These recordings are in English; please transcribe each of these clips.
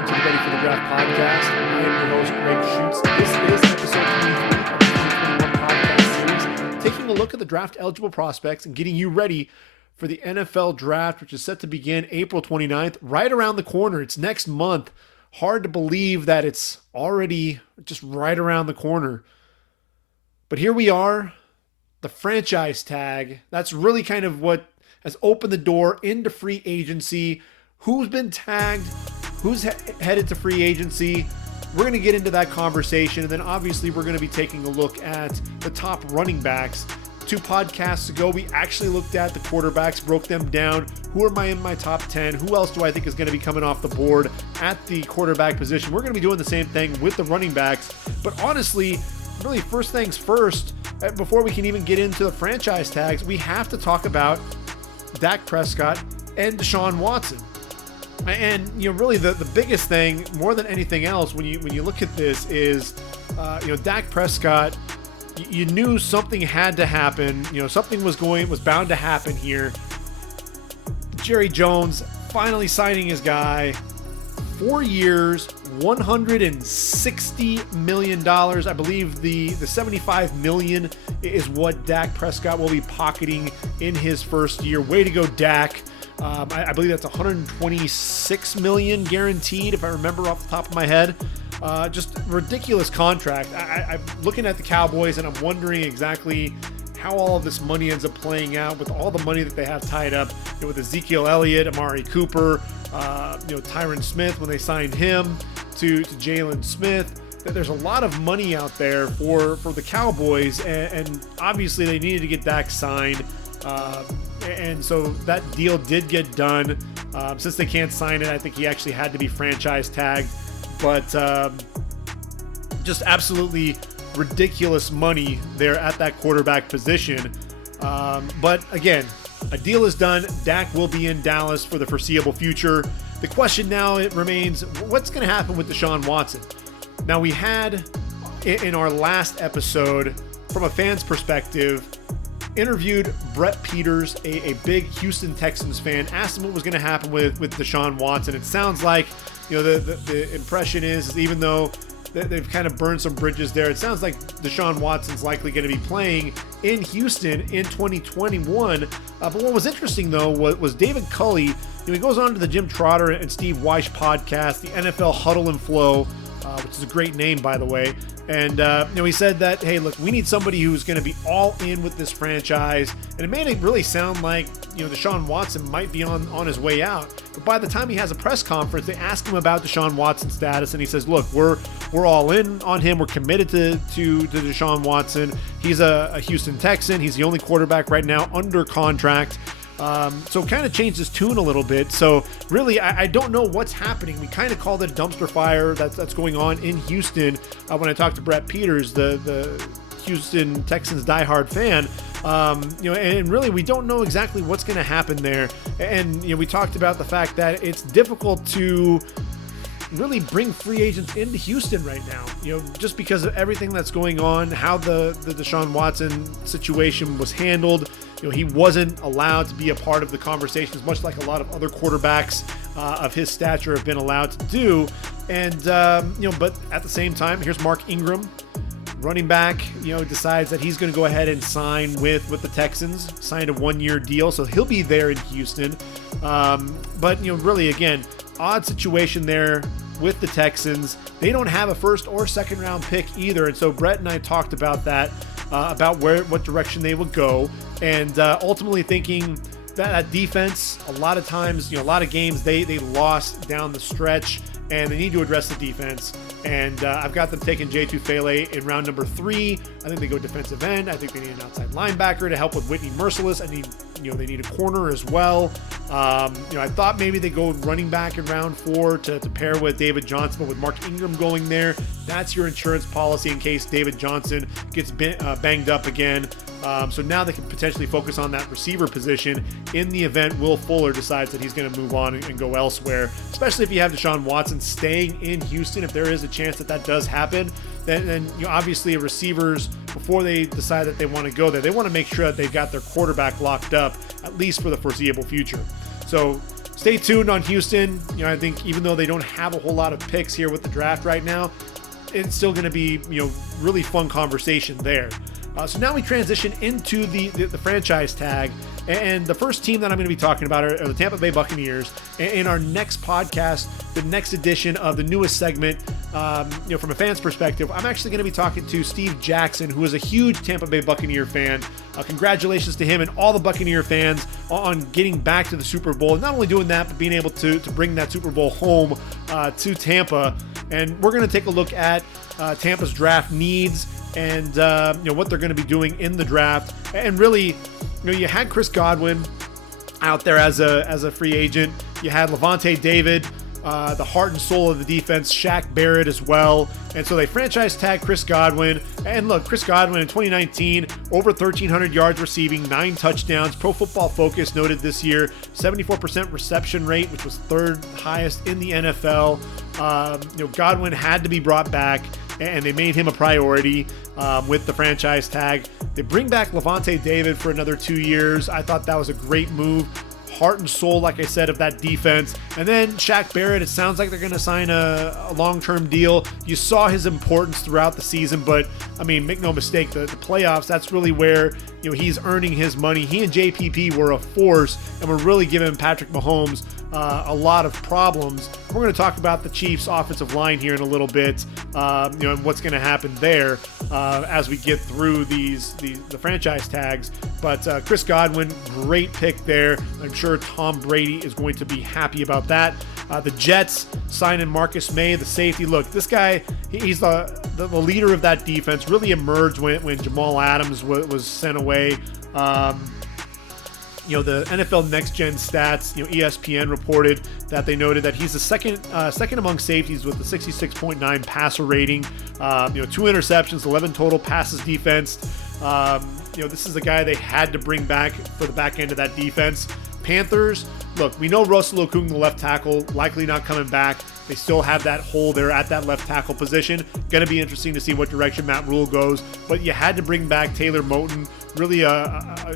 everyone, to the Ready for the Draft podcast. I am your host, Gregg Schutze. This is episode 23 of the 2021 podcast series, taking a look at the draft-eligible prospects and getting you ready for the NFL Draft, which is set to begin April 29th, right around the corner. It's next month. Hard to believe that it's already just right around the corner. But here we are, the franchise tag. That's really kind of what has opened the door into free agency. Who's been tagged? Who's headed to free agency? We're going to get into that conversation. And then obviously we're going to be taking a look at the top running backs. 2 podcasts ago, we actually looked at the quarterbacks, broke them down. Who am I in my top 10? Who else do I think is going to be coming off the board at the quarterback position? We're going to be doing the same thing with the running backs. But honestly, really first things first, before we can even get into the franchise tags, we have to talk about Dak Prescott and Deshaun Watson. And really the biggest thing, more than anything else, when you look at this is, Dak Prescott. You knew something had to happen. Something was bound to happen here. Jerry Jones finally signing his guy. 4 years, $160 million. I believe the $75 million is what Dak Prescott will be pocketing in his first year. Way to go, Dak. I believe that's $126 million guaranteed, if I remember off the top of my head. Just ridiculous contract. I'm looking at the Cowboys and I'm wondering exactly how all of this money ends up playing out with all the money that they have tied up with Ezekiel Elliott, Amari Cooper, Tyron Smith when they signed him to Jalen Smith. There's a lot of money out there for the Cowboys, and obviously they needed to get Dak signed. And so that deal did get done. Since they can't sign it, I think he actually had to be franchise tagged. But just absolutely ridiculous money there at that quarterback position. But again, a deal is done. Dak will be in Dallas for the foreseeable future. The question now, it remains, what's going to happen with Deshaun Watson? Now, we had in our last episode, from a fan's perspective, interviewed Brett Peters, a big Houston Texans fan, asked him what was going to happen with Deshaun Watson. It sounds like, the impression is even though they've kind of burned some bridges there, it sounds like Deshaun Watson's likely going to be playing in Houston in 2021. But what was interesting, though, was David Culley. He goes on to the Jim Trotter and Steve Weish podcast, the NFL Huddle and Flow, which is a great name, by the way. And, he said that, hey, look, we need somebody who's going to be all in with this franchise. And it made it really sound like, Deshaun Watson might be on his way out. But by the time he has a press conference, they ask him about Deshaun Watson's status. And he says, look, we're all in on him. We're committed to Deshaun Watson. He's a Houston Texan. He's the only quarterback right now under contract. So kind of changed his tune a little bit. So really, I don't know what's happening. We kind of called it a dumpster fire that's going on in Houston. When I talked to Brett Peters, the Houston Texans diehard fan, and really we don't know exactly what's going to happen there. And we talked about the fact that it's difficult to really bring free agents into Houston right now, just because of everything that's going on, how the Deshaun Watson situation was handled. He wasn't allowed to be a part of the conversations, much like a lot of other quarterbacks of his stature have been allowed to do. And, but at the same time, here's Mark Ingram, running back, decides that he's going to go ahead and sign with the Texans, signed a 1-year deal. So he'll be there in Houston. But, really, again, odd situation there with the Texans. They don't have a first or second round pick either. And so Brett and I talked about that, about what direction they would go. And ultimately thinking that defense, a lot of times, a lot of games they lost down the stretch, and they need to address the defense. And I've got them taking J2 Fele in round number 3. I think they go defensive end. I think they need an outside linebacker to help with Whitney Merciless. They need a corner as well. I thought maybe they go running back in round 4 to pair with David Johnson, but with Mark Ingram going there, that's your insurance policy in case David Johnson gets banged up again. So now they can potentially focus on that receiver position in the event Will Fuller decides that he's going to move on and go elsewhere, especially if you have Deshaun Watson staying in Houston. If there is a chance that does happen, then obviously receivers, before they decide that they want to go there, they want to make sure that they've got their quarterback locked up, at least for the foreseeable future. So stay tuned on Houston. I think even though they don't have a whole lot of picks here with the draft right now, it's still going to be, really fun conversation there. So now we transition into the franchise tag. And the first team that I'm going to be talking about are the Tampa Bay Buccaneers. In our next podcast, the next edition of the newest segment, from a fan's perspective, I'm actually going to be talking to Steve Jackson, who is a huge Tampa Bay Buccaneer fan. Congratulations to him and all the Buccaneer fans on getting back to the Super Bowl. And not only doing that, but being able to bring that Super Bowl home to Tampa. And we're going to take a look at Tampa's draft needs and what they're going to be doing in the draft. And really, you had Chris Godwin out there as a free agent. You had Lavonte David, the heart and soul of the defense, Shaq Barrett as well. And so they franchise tag Chris Godwin. And look, Chris Godwin in 2019, over 1,300 yards receiving, 9 touchdowns. Pro Football Focus noted this year, 74% reception rate, which was 3rd highest in the NFL. Godwin had to be brought back, and they made him a priority with the franchise tag. They bring back Lavonte David for another 2 years. I thought that was a great move. Heart and soul, like I said, of that defense. And then Shaq Barrett, it sounds like they're going to sign a long-term deal. You saw his importance throughout the season, but make no mistake, the playoffs, that's really where he's earning his money. He and JPP were a force and were really giving Patrick Mahomes a lot of problems. We're going to talk about the Chiefs' offensive line here in a little bit, and what's going to happen there as we get through the franchise tags. But Chris Godwin, great pick there. I'm sure Tom Brady is going to be happy about that. The Jets signing Marcus May, the safety. Look, this guy, he's the leader of that defense. Really emerged when Jamal Adams was sent away. The NFL Next Gen Stats, ESPN reported that they noted that he's the second among safeties with the 66.9 passer rating. 2 interceptions, 11 total passes defensed. This is a guy they had to bring back for the back end of that defense. Panthers, look, we know Russell Okung, the left tackle, likely not coming back. They still have that hole there at that left tackle position. Going to be interesting to see what direction Matt Rule goes. But you had to bring back Taylor Moton. Really a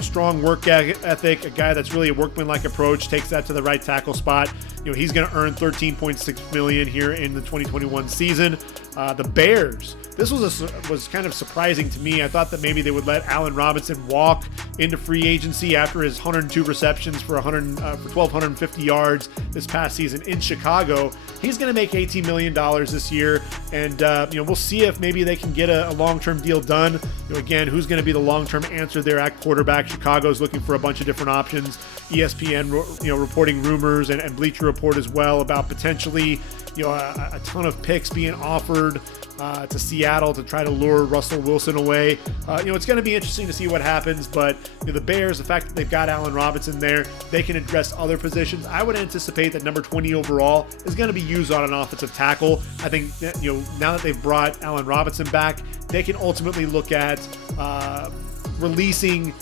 strong work ethic, a guy that's really a workmanlike approach, takes that to the right tackle spot. He's going to earn $13.6 million here in the 2021 season. The Bears, this was kind of surprising to me. I thought that maybe they would let Allen Robinson walk into free agency after his 102 receptions for 1,250 yards this past season in Chicago. He's going to make $18 million this year, and we'll see if maybe they can get a long-term deal done. Again, who's going to be the long-term answer there at quarterback? Chicago's looking for a bunch of different options. ESPN, reporting rumors and Bleacher Report as well about potentially, a ton of picks being offered to Seattle to try to lure Russell Wilson away. It's going to be interesting to see what happens, but the Bears, the fact that they've got Allen Robinson there, they can address other positions. I would anticipate that number 20 overall is going to be used on an offensive tackle. I think that, now that they've brought Allen Robinson back, they can ultimately look at releasing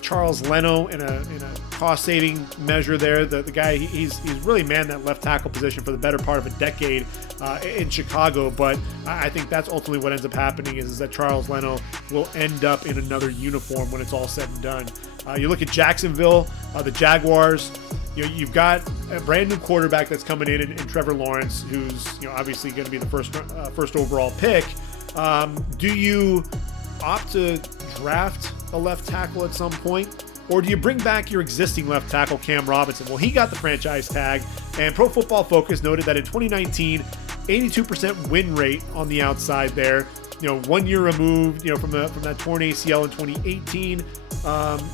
Charles Leno in a cost-saving measure there. The guy, he's really manned that left tackle position for the better part of a decade in Chicago, but I think that's ultimately what ends up happening is that Charles Leno will end up in another uniform when it's all said and done. You look at Jacksonville, the Jaguars, you've got a brand new quarterback that's coming in Trevor Lawrence, who's obviously going to be the first overall pick. Do you opt to draft a left tackle at some point, or do you bring back your existing left tackle Cam Robinson? Well, he got the franchise tag, and Pro Football Focus noted that in 2019, 82% win rate on the outside there. 1 year removed, from that torn ACL in 2018.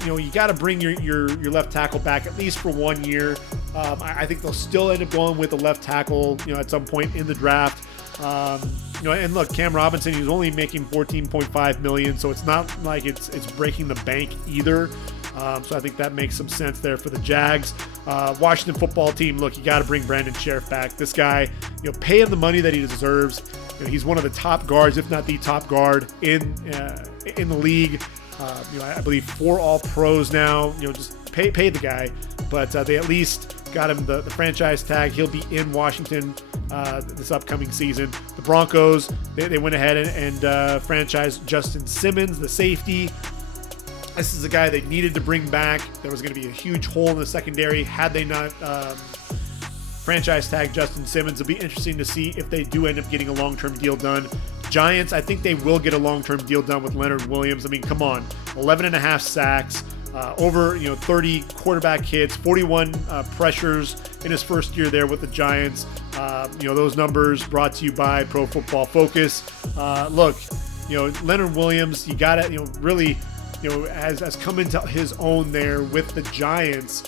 You got to bring your left tackle back at least for 1 year. I think they'll still end up going with a left tackle, at some point in the draft. And look, Cam Robinson, he's only making $14.5 million, so it's not like it's breaking the bank either. So I think that makes some sense there for the Jags. Washington football team, look, you got to bring Brandon Sheriff back. This guy, pay him the money that he deserves. He's one of the top guards, if not the top guard in the league. I believe 4 All-Pros now. Just pay the guy, but they at least got him the franchise tag. He'll be in Washington this upcoming season. The Broncos, they went ahead and franchised Justin Simmons, the safety. This is a guy they needed to bring back. There was going to be a huge hole in the secondary had they not franchise tag Justin Simmons. It'll be interesting to see if they do end up getting a long-term deal done. Giants, I think they will get a long-term deal done with Leonard Williams. I mean, come on, 11 and a half sacks, over 30 quarterback hits, 41 pressures in his first year there with the Giants. Those numbers brought to you by Pro Football Focus. Look, Leonard Williams, you got to really, has come into his own there with the Giants.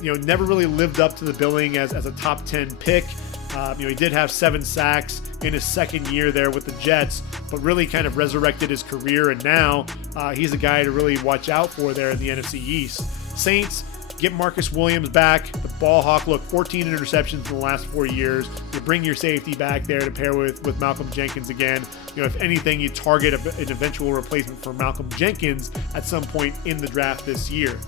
Never really lived up to the billing as a top 10 pick. He did have 7 sacks in his second year there with the Jets, but really kind of resurrected his career, and now he's a guy to really watch out for there in the NFC East. Saints get Marcus Williams back, the ball hawk. Look, 14 interceptions in the last 4 years. You bring your safety back there to pair with Malcolm Jenkins again. If anything, you target an eventual replacement for Malcolm Jenkins at some point in the draft this year.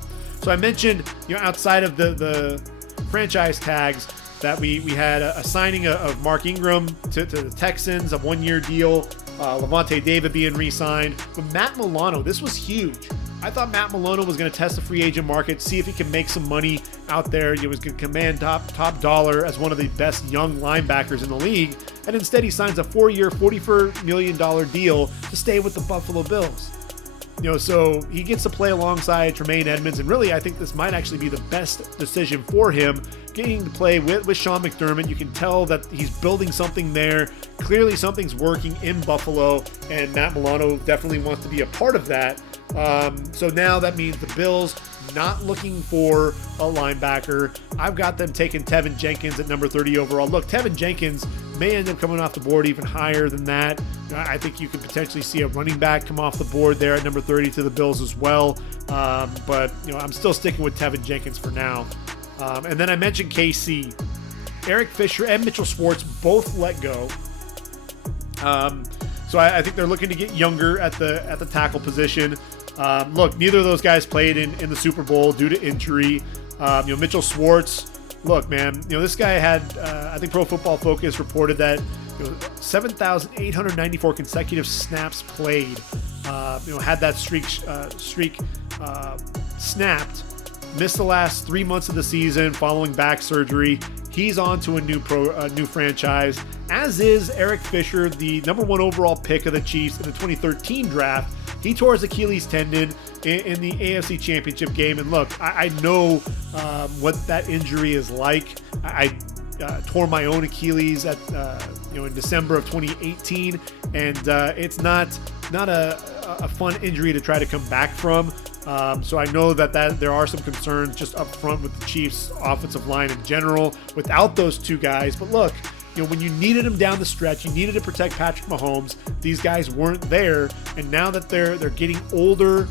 So I mentioned, outside of the franchise tags, that we had a signing of Mark Ingram to the Texans, a 1-year deal, Lavonte David being re-signed. But Matt Milano, this was huge. I thought Matt Milano was going to test the free agent market, see if he can make some money out there. He was going to command top dollar as one of the best young linebackers in the league. And instead he signs a 4-year, $44 million deal to stay with the Buffalo Bills. So he gets to play alongside Tremaine Edmonds, and really I think this might actually be the best decision for him, getting to play with Sean McDermott. You can tell that he's building something there. Clearly something's working in Buffalo, and Matt Milano definitely wants to be a part of that. So now that means the Bills not looking for a linebacker. I've got them taking Tevin Jenkins at number 30 overall. Look, Tevin Jenkins may end up coming off the board even higher than that. I think you could potentially see a running back come off the board there at number 30 to the Bills as well. But I'm still sticking with Tevin Jenkins for now. And then I mentioned KC. Eric Fisher and Mitchell Schwartz both let go. So I think they're looking to get younger at the tackle position. Look, neither of those guys played in the Super Bowl due to injury. Mitchell Schwartz, look, man, this guy had, I think Pro Football Focus reported that 7,894 consecutive snaps played. Had that streak snapped. Missed the last 3 months of the season following back surgery. He's on to a new franchise, as is Eric Fisher, the number 1 overall pick of the Chiefs in the 2013 draft. He tore his Achilles tendon in the AFC Championship game. And look, I know what that injury is like. I tore my own Achilles in December of 2018, and it's not a fun injury to try to come back from. So I know that there are some concerns just up front with the Chiefs' offensive line in general without those two guys. But look, when you needed them down the stretch, you needed to protect Patrick Mahomes. These guys weren't there, and now that they're getting older,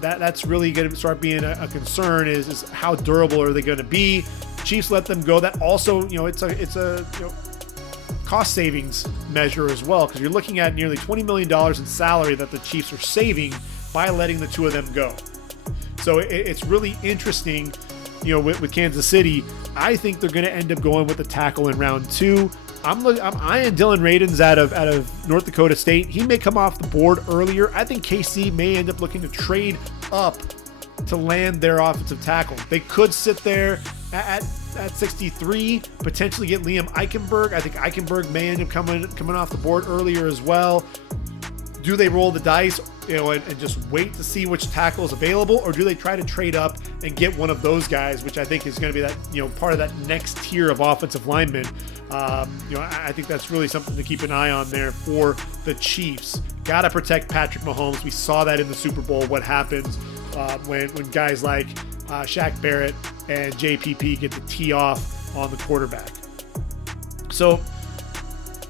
that's really going to start being a concern. Is how durable are they going to be? Chiefs let them go. That also, it's a cost savings measure as well, because you're looking at nearly $20 million in salary that the Chiefs are saving by letting the two of them go. So it's really interesting, with Kansas City. I think they're going to end up going with the tackle in round 2. I'm eyeing Dylan Radins out of North Dakota State. He may come off the board earlier. I think KC may end up looking to trade up to land their offensive tackle. They could sit there at 63, potentially get Liam Eichenberg. I think Eichenberg may end up coming off the board earlier as well. Do they roll the dice, and just wait to see which tackle is available, or do they try to trade up and get one of those guys, which I think is going to be that, part of that next tier of offensive linemen? I think that's really something to keep an eye on there for the Chiefs. Got to protect Patrick Mahomes. We saw that in the Super Bowl, what happens when guys like Shaq Barrett and JPP get to tee off on the quarterback. So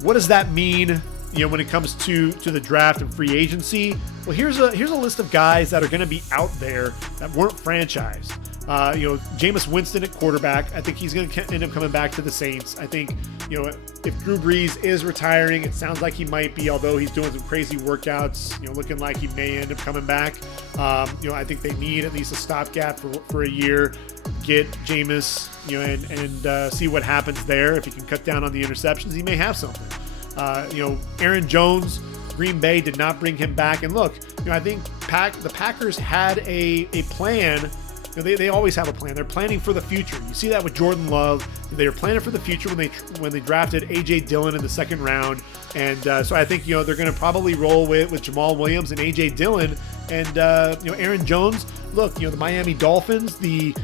what does that mean, when it comes to the draft and free agency? Well, here's a list of guys that are going to be out there that weren't franchised. Jameis Winston at quarterback. I think he's going to end up coming back to the Saints. I think, if Drew Brees is retiring, it sounds like he might be, although he's doing some crazy workouts, looking like he may end up coming back. I think they need at least a stopgap for a year. Get Jameis, and see what happens there. If he can cut down on the interceptions, he may have something. Aaron Jones, Green Bay did not bring him back. And look, I think the Packers had a plan. They always have a plan. They're planning for the future. You see that with Jordan Love. They were planning for the future when they drafted A.J. Dillon in the second round. And so I think, they're going to probably roll with Jamal Williams and A.J. Dillon. And, Aaron Jones, look, the Miami Dolphins, the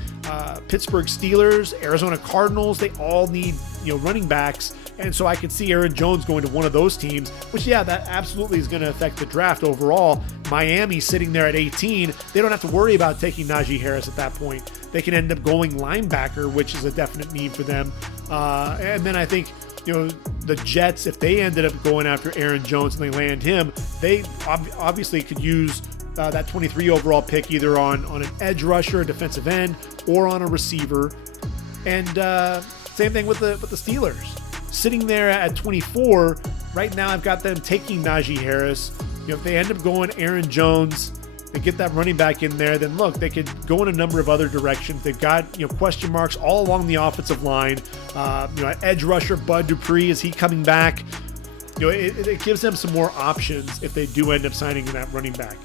Pittsburgh Steelers, Arizona Cardinals, they all need, running backs. And so I could see Aaron Jones going to one of those teams, which, that absolutely is going to affect the draft overall. Miami sitting there at 18, they don't have to worry about taking Najee Harris at that point. They can end up going linebacker, which is a definite need for them. And then I think, the Jets, if they ended up going after Aaron Jones and they land him, they obviously could use that 23 overall pick either on an edge rusher, a defensive end, or on a receiver. And same thing with the Steelers. Sitting there at 24, right now I've got them taking Najee Harris. If they end up going Aaron Jones and get that running back in there, then look, they could go in a number of other directions. They've got question marks all along the offensive line. Edge rusher Bud Dupree, is he coming back? It gives them some more options if they do end up signing that running back.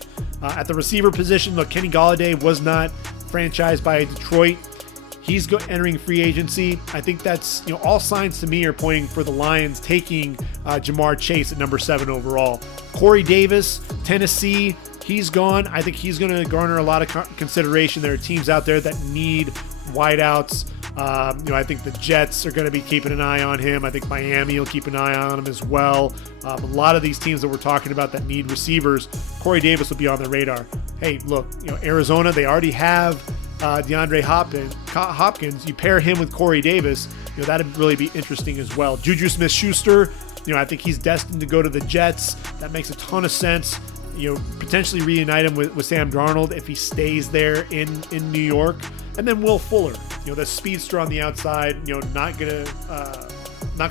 At the receiver position, look, Kenny Golladay was not franchised by Detroit. He's entering free agency. I think that's, all signs to me are pointing for the Lions taking Jamar Chase at number 7 overall. Corey Davis, Tennessee, he's gone. I think he's going to garner a lot of consideration. There are teams out there that need wideouts. I think the Jets are going to be keeping an eye on him. I think Miami will keep an eye on him as well. A lot of these teams that we're talking about that need receivers, Corey Davis will be on the radar. Hey, look, Arizona, they already have DeAndre Hopkins. You pair him with Corey Davis, that'd really be interesting as well. Juju Smith-Schuster, I think he's destined to go to the Jets. That makes a ton of sense. Potentially reunite him with Sam Darnold if he stays there in New York. And then Will Fuller, the speedster on the outside, not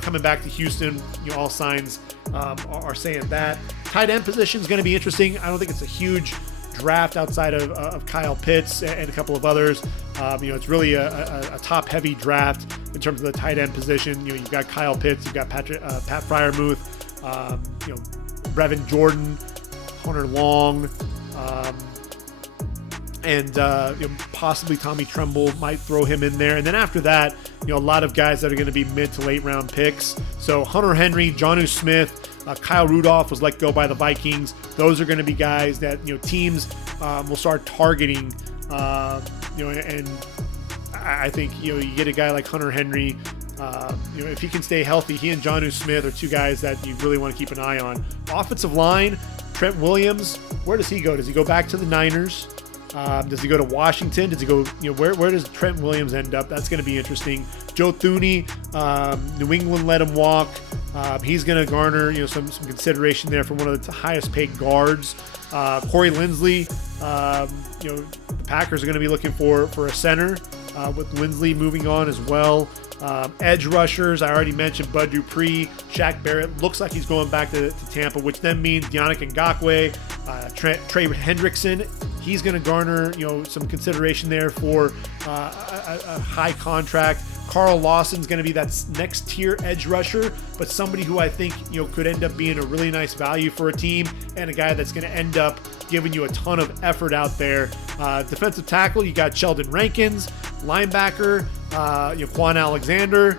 coming back to Houston. All signs are saying that. Tight end position is going to be interesting. I don't think it's a huge draft outside of Kyle Pitts and a couple of others. It's really a top-heavy draft in terms of the tight end position. You've got Kyle Pitts, you've got Pat Freiermuth, Brevin Jordan, Hunter Long, and possibly Tommy Tremble might throw him in there. And then after that, a lot of guys that are going to be mid to late round picks. So Hunter Henry, Jonnu Smith, Kyle Rudolph was let go by the Vikings. Those are going to be guys that teams will start targeting. And I think you get a guy like Hunter Henry. If he can stay healthy, he and Jonnu Smith are two guys that you really want to keep an eye on. Offensive line, Trent Williams. Where does he go? Does he go back to the Niners? Does he go to Washington? Does he go, where does Trent Williams end up? That's going to be interesting. Joe Thuney, New England let him walk. He's going to garner, some consideration there for one of the highest paid guards. Corey Linsley, the Packers are going to be looking for a center with Linsley moving on as well. Edge rushers, I already mentioned Bud Dupree. Shaq Barrett looks like he's going back to Tampa, which then means Yannick Ngakoue, Trey Hendrickson. He's going to garner, some consideration there for a high contract. Carl Lawson's going to be that next tier edge rusher, but somebody who I think, could end up being a really nice value for a team and a guy that's going to end up giving you a ton of effort out there. Defensive tackle, you got Sheldon Rankins. Linebacker, Quan Alexander.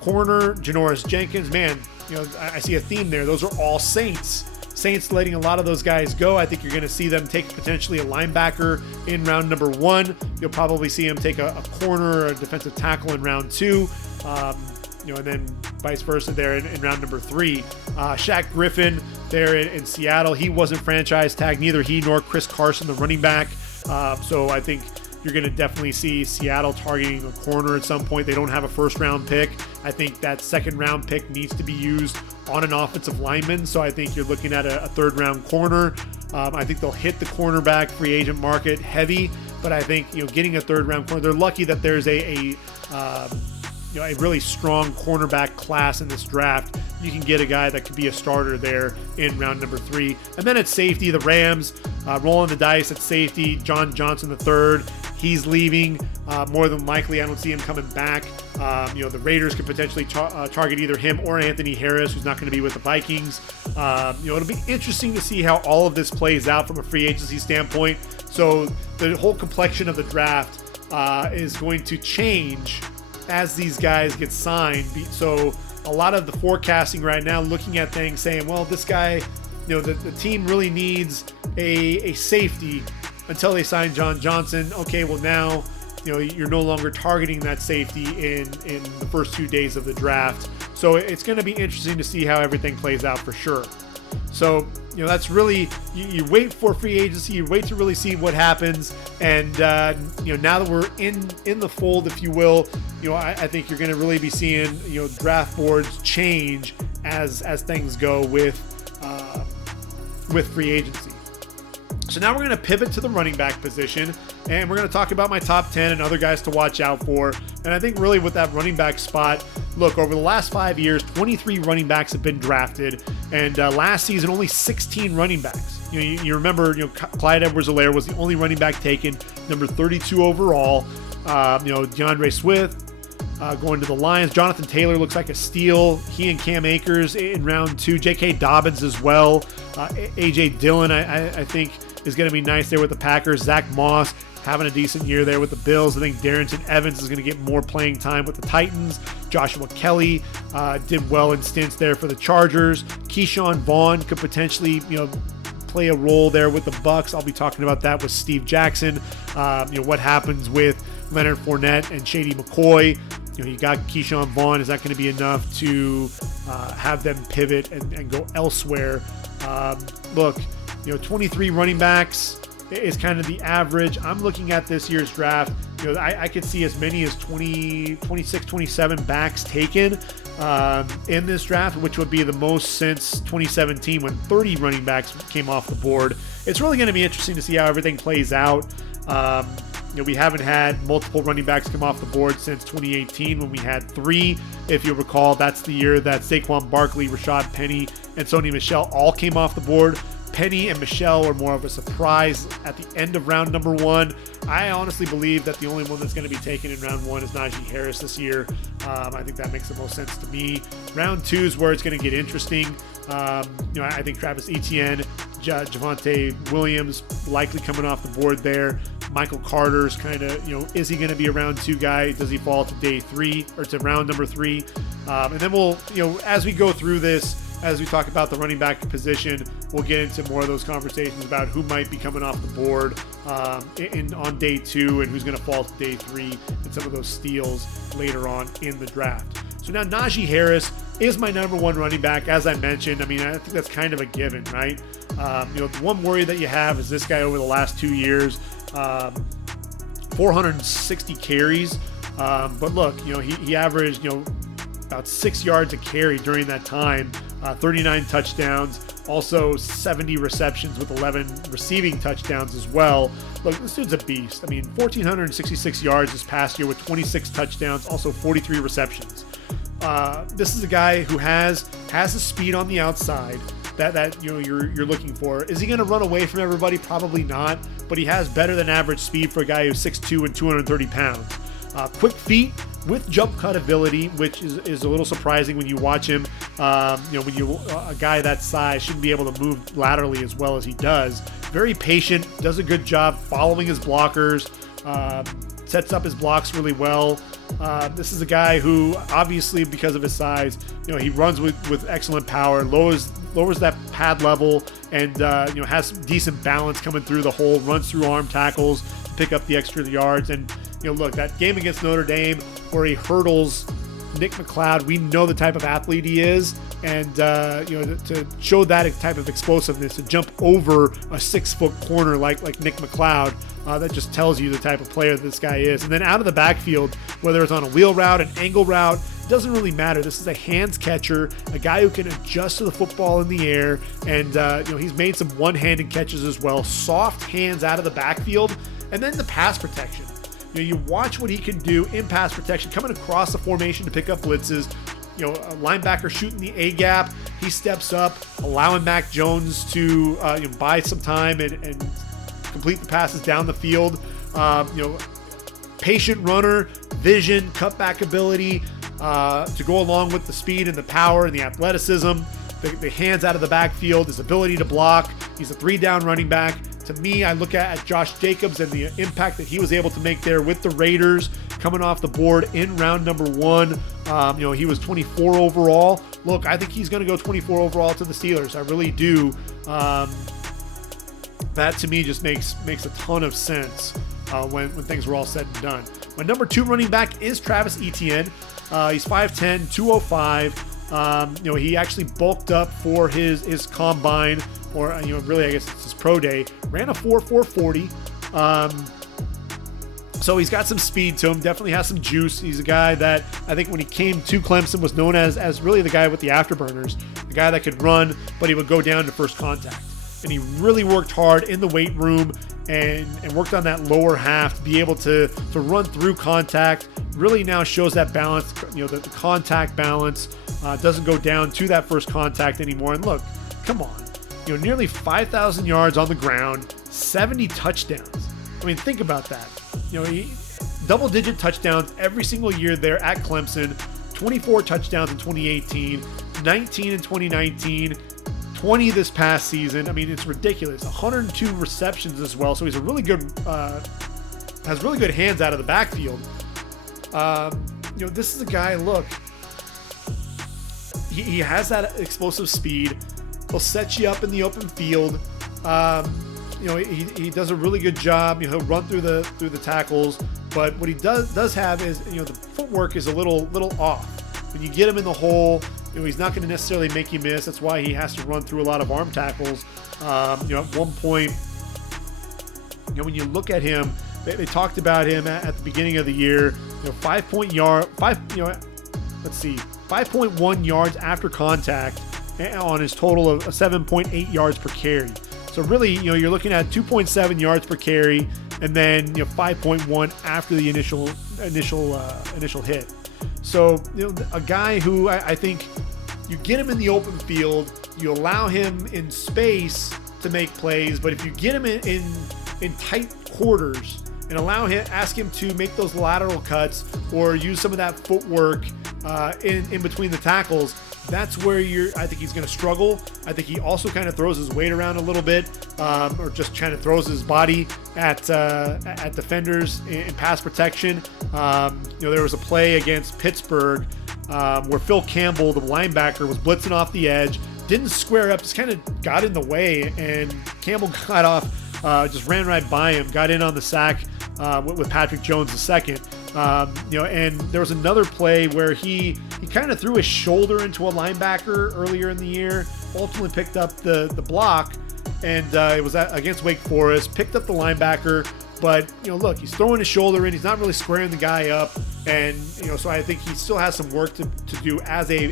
Corner, Janoris Jenkins. Man, I see a theme there. Those are all Saints. Saints letting a lot of those guys go. I think you're going to see them take potentially a linebacker in round number 1. You'll probably see them take a corner or a defensive tackle in round 2. And then vice versa there in round number 3. Shaq Griffin there in Seattle. He wasn't franchise tagged, neither he nor Chris Carson, the running back. So I think you're going to definitely see Seattle targeting a corner at some point. They don't have a first-round pick. I think that second-round pick needs to be used on an offensive lineman. So I think you're looking at a third-round corner. I think they'll hit the cornerback free agent market heavy. But I think getting a third-round corner, they're lucky that there's a really strong cornerback class in this draft. You can get a guy that could be a starter there in round number 3. And then at safety, the Rams rolling the dice at safety. John Johnson III. He's leaving. More than likely, I don't see him coming back. The Raiders could potentially target either him or Anthony Harris, who's not going to be with the Vikings. It'll be interesting to see how all of this plays out from a free agency standpoint. So the whole complexion of the draft is going to change as these guys get signed. So a lot of the forecasting right now, looking at things, saying, well, this guy, the team really needs a safety until they sign John Johnson. Okay, well now, you're no longer targeting that safety in the first 2 days of the draft. So it's going to be interesting to see how everything plays out for sure. So, that's really, you wait for free agency, you wait to really see what happens. And, now that we're in the fold, if you will, I think you're going to really be seeing, draft boards change as things go with free agency. So now we're going to pivot to the running back position, and we're going to talk about my top 10 and other guys to watch out for. And I think really with that running back spot, look, over the last 5 years, 23 running backs have been drafted, and last season only 16 running backs. You remember, Clyde Edwards-Helaire was the only running back taken, number 32 overall. DeAndre Swift going to the Lions. Jonathan Taylor looks like a steal. He and Cam Akers in round 2. J.K. Dobbins as well. A.J. Dillon, I think, is going to be nice there with the Packers. Zach Moss having a decent year there with the Bills. I think Darrington Evans is going to get more playing time with the Titans. Joshua Kelly did well in stints there for the Chargers. Keyshawn Vaughn could potentially, play a role there with the Bucs. I'll be talking about that with Steve Jackson. What happens with Leonard Fournette and Shady McCoy. You got Keyshawn Vaughn. Is that going to be enough to have them pivot and go elsewhere? Look, 23 running backs is kind of the average. I'm looking at this year's draft. I could see as many as 20, 26, 27 backs taken in this draft, which would be the most since 2017 when 30 running backs came off the board. It's really going to be interesting to see how everything plays out. We haven't had multiple running backs come off the board since 2018 when we had 3. If you recall, that's the year that Saquon Barkley, Rashad Penny, and Sony Michel all came off the board. Penny and Michel were more of a surprise at the end of round number 1. I honestly believe that the only one that's going to be taken in round 1 is Najee Harris this year. I think that makes the most sense to me. Round 2 is where it's going to get interesting. I think Travis Etienne, Javonte Williams likely coming off the board there. Michael Carter's kind of, is he going to be a round 2 guy? Does he fall to day 3 or to round number 3? And then we'll, as we go through this, as we talk about the running back position, we'll get into more of those conversations about who might be coming off the board on day 2 and who's going to fall to day 3 and some of those steals later on in the draft. So now Najee Harris is my number 1 running back, as I mentioned. I mean, I think that's kind of a given, right? The one worry that you have is this guy over the last 2 years, 460 carries. But look, he averaged, about 6 yards a carry during that time, 39 touchdowns, also 70 receptions with 11 receiving touchdowns as well. Look, this dude's a beast. I mean, 1,466 yards this past year with 26 touchdowns, also 43 receptions. This is a guy who has the speed on the outside that you're looking for. Is he going to run away from everybody? Probably not, but he has better than average speed for a guy who's 6'2" and 230 pounds. Quick feet with jump cut ability, which is a little surprising when you watch him. A guy that size shouldn't be able to move laterally as well as he does. Very patient, does a good job following his blockers, sets up his blocks really well. This is a guy who, obviously, because of his size, he runs with excellent power, lowers that pad level, and has decent balance coming through the hole, runs through arm tackles to pick up the extra yards. And look, that game against Notre Dame where he hurdles Nick McLeod, we know the type of athlete he is, and to show that type of explosiveness, to jump over a 6-foot corner like Nick McLeod, that just tells you the type of player this guy is. And then out of the backfield, whether it's on a wheel route, an angle route, doesn't really matter. This is a hands catcher, a guy who can adjust to the football in the air, and he's made some one-handed catches as well. Soft hands out of the backfield, and then the pass protection. You watch what he can do in pass protection, coming across the formation to pick up blitzes. A linebacker shooting the A gap, he steps up, allowing Mac Jones to buy some time and complete the passes down the field. Patient runner, vision, cutback ability to go along with the speed and the power and the athleticism, the hands out of the backfield, his ability to block. He's a 3-down running back. To me, I look at Josh Jacobs and the impact that he was able to make there with the Raiders coming off the board in round number 1. He was 24 overall. Look, I think he's going to go 24 overall to the Steelers. I really do. That to me just makes a ton of sense when things were all said and done. My number 2 running back is Travis Etienne. He's 5'10", 205. He actually bulked up for his combine, or really I guess it's his pro day. Ran a 4.40. So he's got some speed to him. Definitely has some juice. He's a guy that I think when he came to Clemson was known as really the guy with the afterburners, the guy that could run, but he would go down to first contact. And he really worked hard in the weight room and worked on that lower half to be able to run through contact. Really now shows that balance, the contact balance doesn't go down to that first contact anymore. And look, come on, nearly 5,000 yards on the ground, 70 touchdowns. I mean, think about that. Double-digit touchdowns every single year there at Clemson, 24 touchdowns in 2018, 19 in 2019, 20 this past season. I mean, it's ridiculous. 102 receptions as well. So he's a really good, has really good hands out of the backfield. This is a guy, look, he has that explosive speed. He'll set you up in the open field. He does a really good job. He'll run through the tackles, but what he does have is, the footwork is a little off. When you get him in the hole, he's not going to necessarily make you miss. That's why he has to run through a lot of arm tackles. At one point, when you look at him, they talked about him at the beginning of the year. 5.1 yards after contact on his total of 7.8 yards per carry. So really, you're looking at 2.7 yards per carry, and then 5.1 after the initial hit. So a guy who I think you get him in the open field, you allow him in space to make plays, but if you get him in tight quarters and ask him to make those lateral cuts or use some of that footwork in between the tackles, that's where I think he's going to struggle. I think he also kind of throws his weight around a little bit, or just kind of throws his body at defenders in pass protection. There was a play against Pittsburgh where Phil Campbell, the linebacker, was blitzing off the edge, didn't square up, just kind of got in the way, and Campbell got off, just ran right by him, got in on the sack with Patrick Jones II. And there was another play where he kind of threw his shoulder into a linebacker earlier in the year, ultimately picked up the block, and it was against Wake Forest, picked up the linebacker, but look, he's throwing his shoulder in, he's not really squaring the guy up, and so I think he still has some work to do as a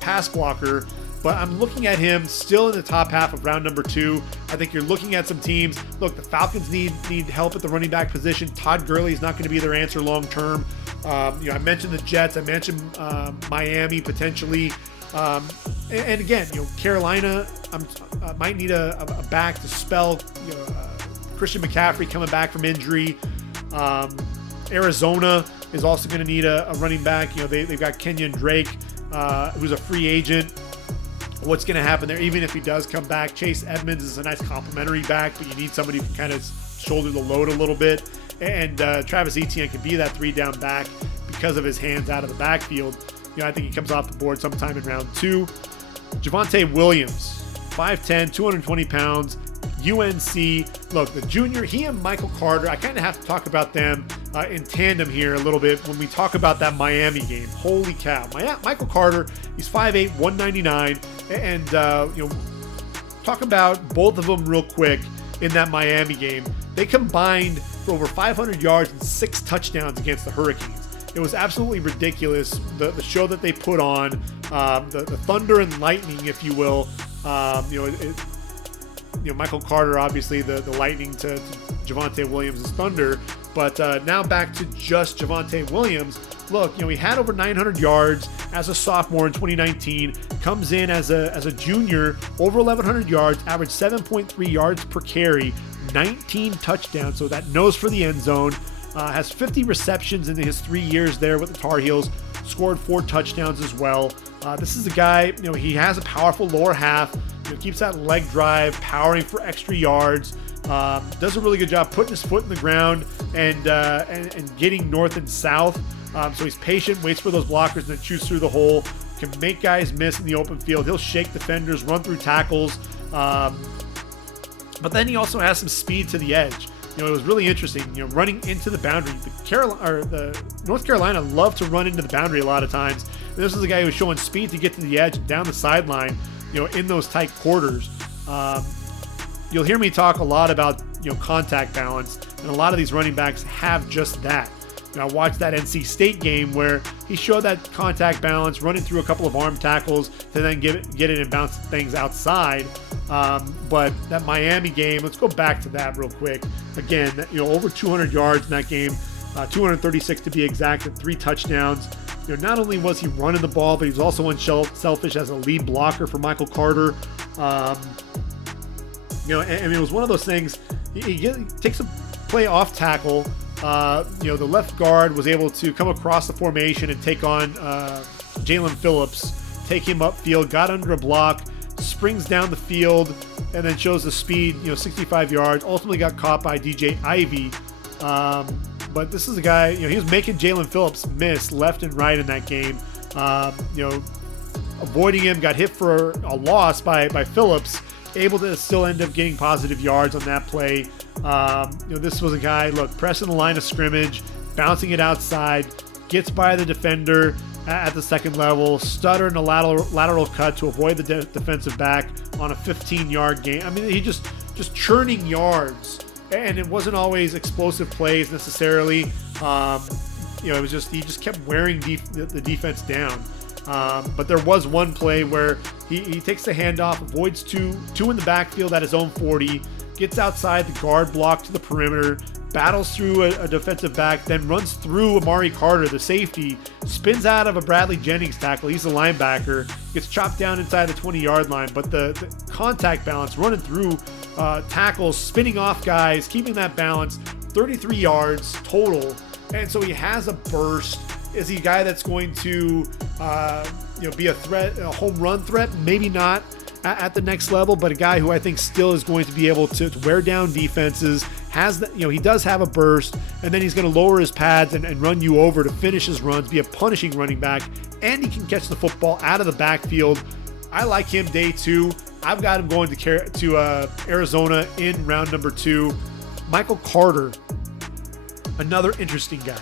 pass blocker. But I'm looking at him still in the top half of round number 2. I think you're looking at some teams. Look, the Falcons need help at the running back position. Todd Gurley is not going to be their answer long term. I mentioned the Jets. I mentioned Miami potentially. And again, Carolina might need a back to spell. Christian McCaffrey coming back from injury. Arizona is also going to need a running back. They've got Kenyon Drake, who's a free agent. What's going to happen there, even if he does come back? Chase Edmonds is a nice complimentary back, but you need somebody who can kind of shoulder the load a little bit. And Travis Etienne can be that 3-down back because of his hands out of the backfield. I think he comes off the board sometime in round 2. Javonte Williams, 5'10", 220 pounds, UNC. Look, the junior, he and Michael Carter, I kind of have to talk about them in tandem here a little bit when we talk about that Miami game. Holy cow. Michael Carter, he's 5'8", 199. And, talk about both of them real quick in that Miami game. They combined for over 500 yards and 6 touchdowns against the Hurricanes. It was absolutely ridiculous, the show that they put on, the thunder and lightning, if you will. Michael Carter, obviously the lightning to Javonte Williams' thunder. But now back to just Javonte Williams. look, he had over 900 yards as a sophomore in 2019, comes in as a junior, over 1,100 yards, averaged 7.3 yards per carry, 19 touchdowns, so that nose for the end zone, has 50 receptions in his 3 years there with the Tar Heels, scored 4 touchdowns as well. This is a guy, he has a powerful lower half, keeps that leg drive, powering for extra yards, does a really good job putting his foot in the ground and getting north and south. So he's patient, waits for those blockers, and then shoots through the hole, can make guys miss in the open field. He'll shake defenders, run through tackles. But then he also has some speed to the edge. It was really interesting, running into the boundary. The North Carolina love to run into the boundary a lot of times. And this is a guy who was showing speed to get to the edge and down the sideline, in those tight quarters. You'll hear me talk a lot about, contact balance, and a lot of these running backs have just that. I watched that NC State game where he showed that contact balance, running through a couple of arm tackles to then get it and bounce things outside. But that Miami game, let's go back to that real quick. Again, over 200 yards in that game, 236 to be exact, and 3 touchdowns. Not only was he running the ball, but he was also unselfish as a lead blocker for Michael Carter. It was one of those things. He takes a play off tackle. The left guard was able to come across the formation and take on Jalen Phillips, take him upfield, got under a block, springs down the field, and then shows the speed, 65 yards, ultimately got caught by DJ Ivey. But this is a guy, he was making Jalen Phillips miss left and right in that game. Avoiding him, got hit for a loss by Phillips, able to still end up getting positive yards on that play. This was a guy, pressing the line of scrimmage, bouncing it outside, gets by the defender at the second level, stuttering a lateral cut to avoid the defensive back on a 15-yard gain. He just churning yards, and it wasn't always explosive plays necessarily. It was just, he just kept wearing the defense down. But there was one play where he takes the handoff, avoids two in the backfield at his own 40, gets outside the guard block to the perimeter, battles through a defensive back, then runs through Amari Carter, the safety, spins out of a Bradley Jennings tackle. He's the linebacker, gets chopped down inside the 20-yard line, but the contact balance, running through tackles, spinning off guys, keeping that balance, 33 yards total. And so he has a burst. Is he a guy that's going to be a threat, a home run threat? Maybe not at the next level, but a guy who I think still is going to be able to wear down defenses. He does have a burst, and then he's going to lower his pads and run you over to finish his runs, be a punishing running back, and he can catch the football out of the backfield. I like him day 2. I've got him going to Arizona in round number 2. Michael Carter, another interesting guy.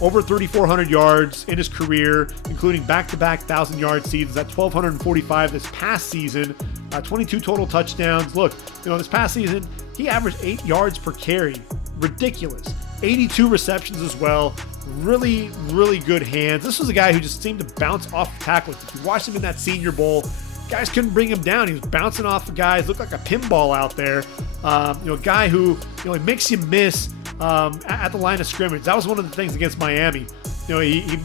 Over 3,400 yards in his career, including back-to-back 1,000-yard seasons at 1,245 this past season, 22 total touchdowns. Look, this past season, he averaged 8 yards per carry. Ridiculous. 82 receptions as well. Really, really good hands. This was a guy who just seemed to bounce off tackles. If you watched him in that Senior Bowl, guys couldn't bring him down. He was bouncing off the guys, looked like a pinball out there. A guy who, he makes you miss at the line of scrimmage. That was one of the things against Miami. He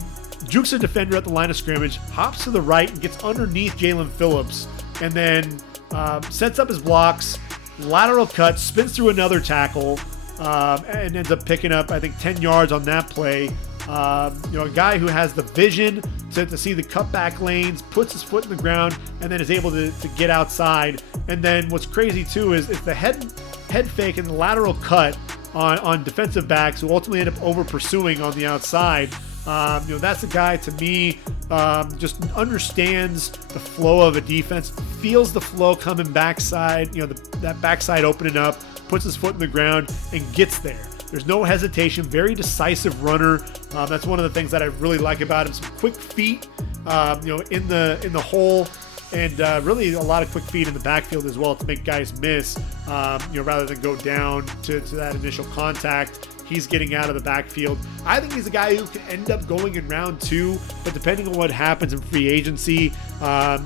jukes a defender at the line of scrimmage, hops to the right and gets underneath Jalen Phillips, and then sets up his blocks, lateral cut, spins through another tackle, and ends up picking up, I think, 10 yards on that play. A guy who has the vision to see the cutback lanes, puts his foot in the ground, and then is able to get outside. And then what's crazy too is the head fake and the lateral cut on defensive backs who ultimately end up over pursuing on the outside. That's a guy, to me, just understands the flow of a defense, feels the flow coming backside, that backside opening up, puts his foot in the ground and gets there. There's no hesitation, very decisive runner. That's one of the things that I really like about him. Some quick feet, in the hole, and really a lot of quick feet in the backfield as well to make guys miss, rather than go down to that initial contact. He's getting out of the backfield. I think he's a guy who can end up going in round 2, but depending on what happens in free agency,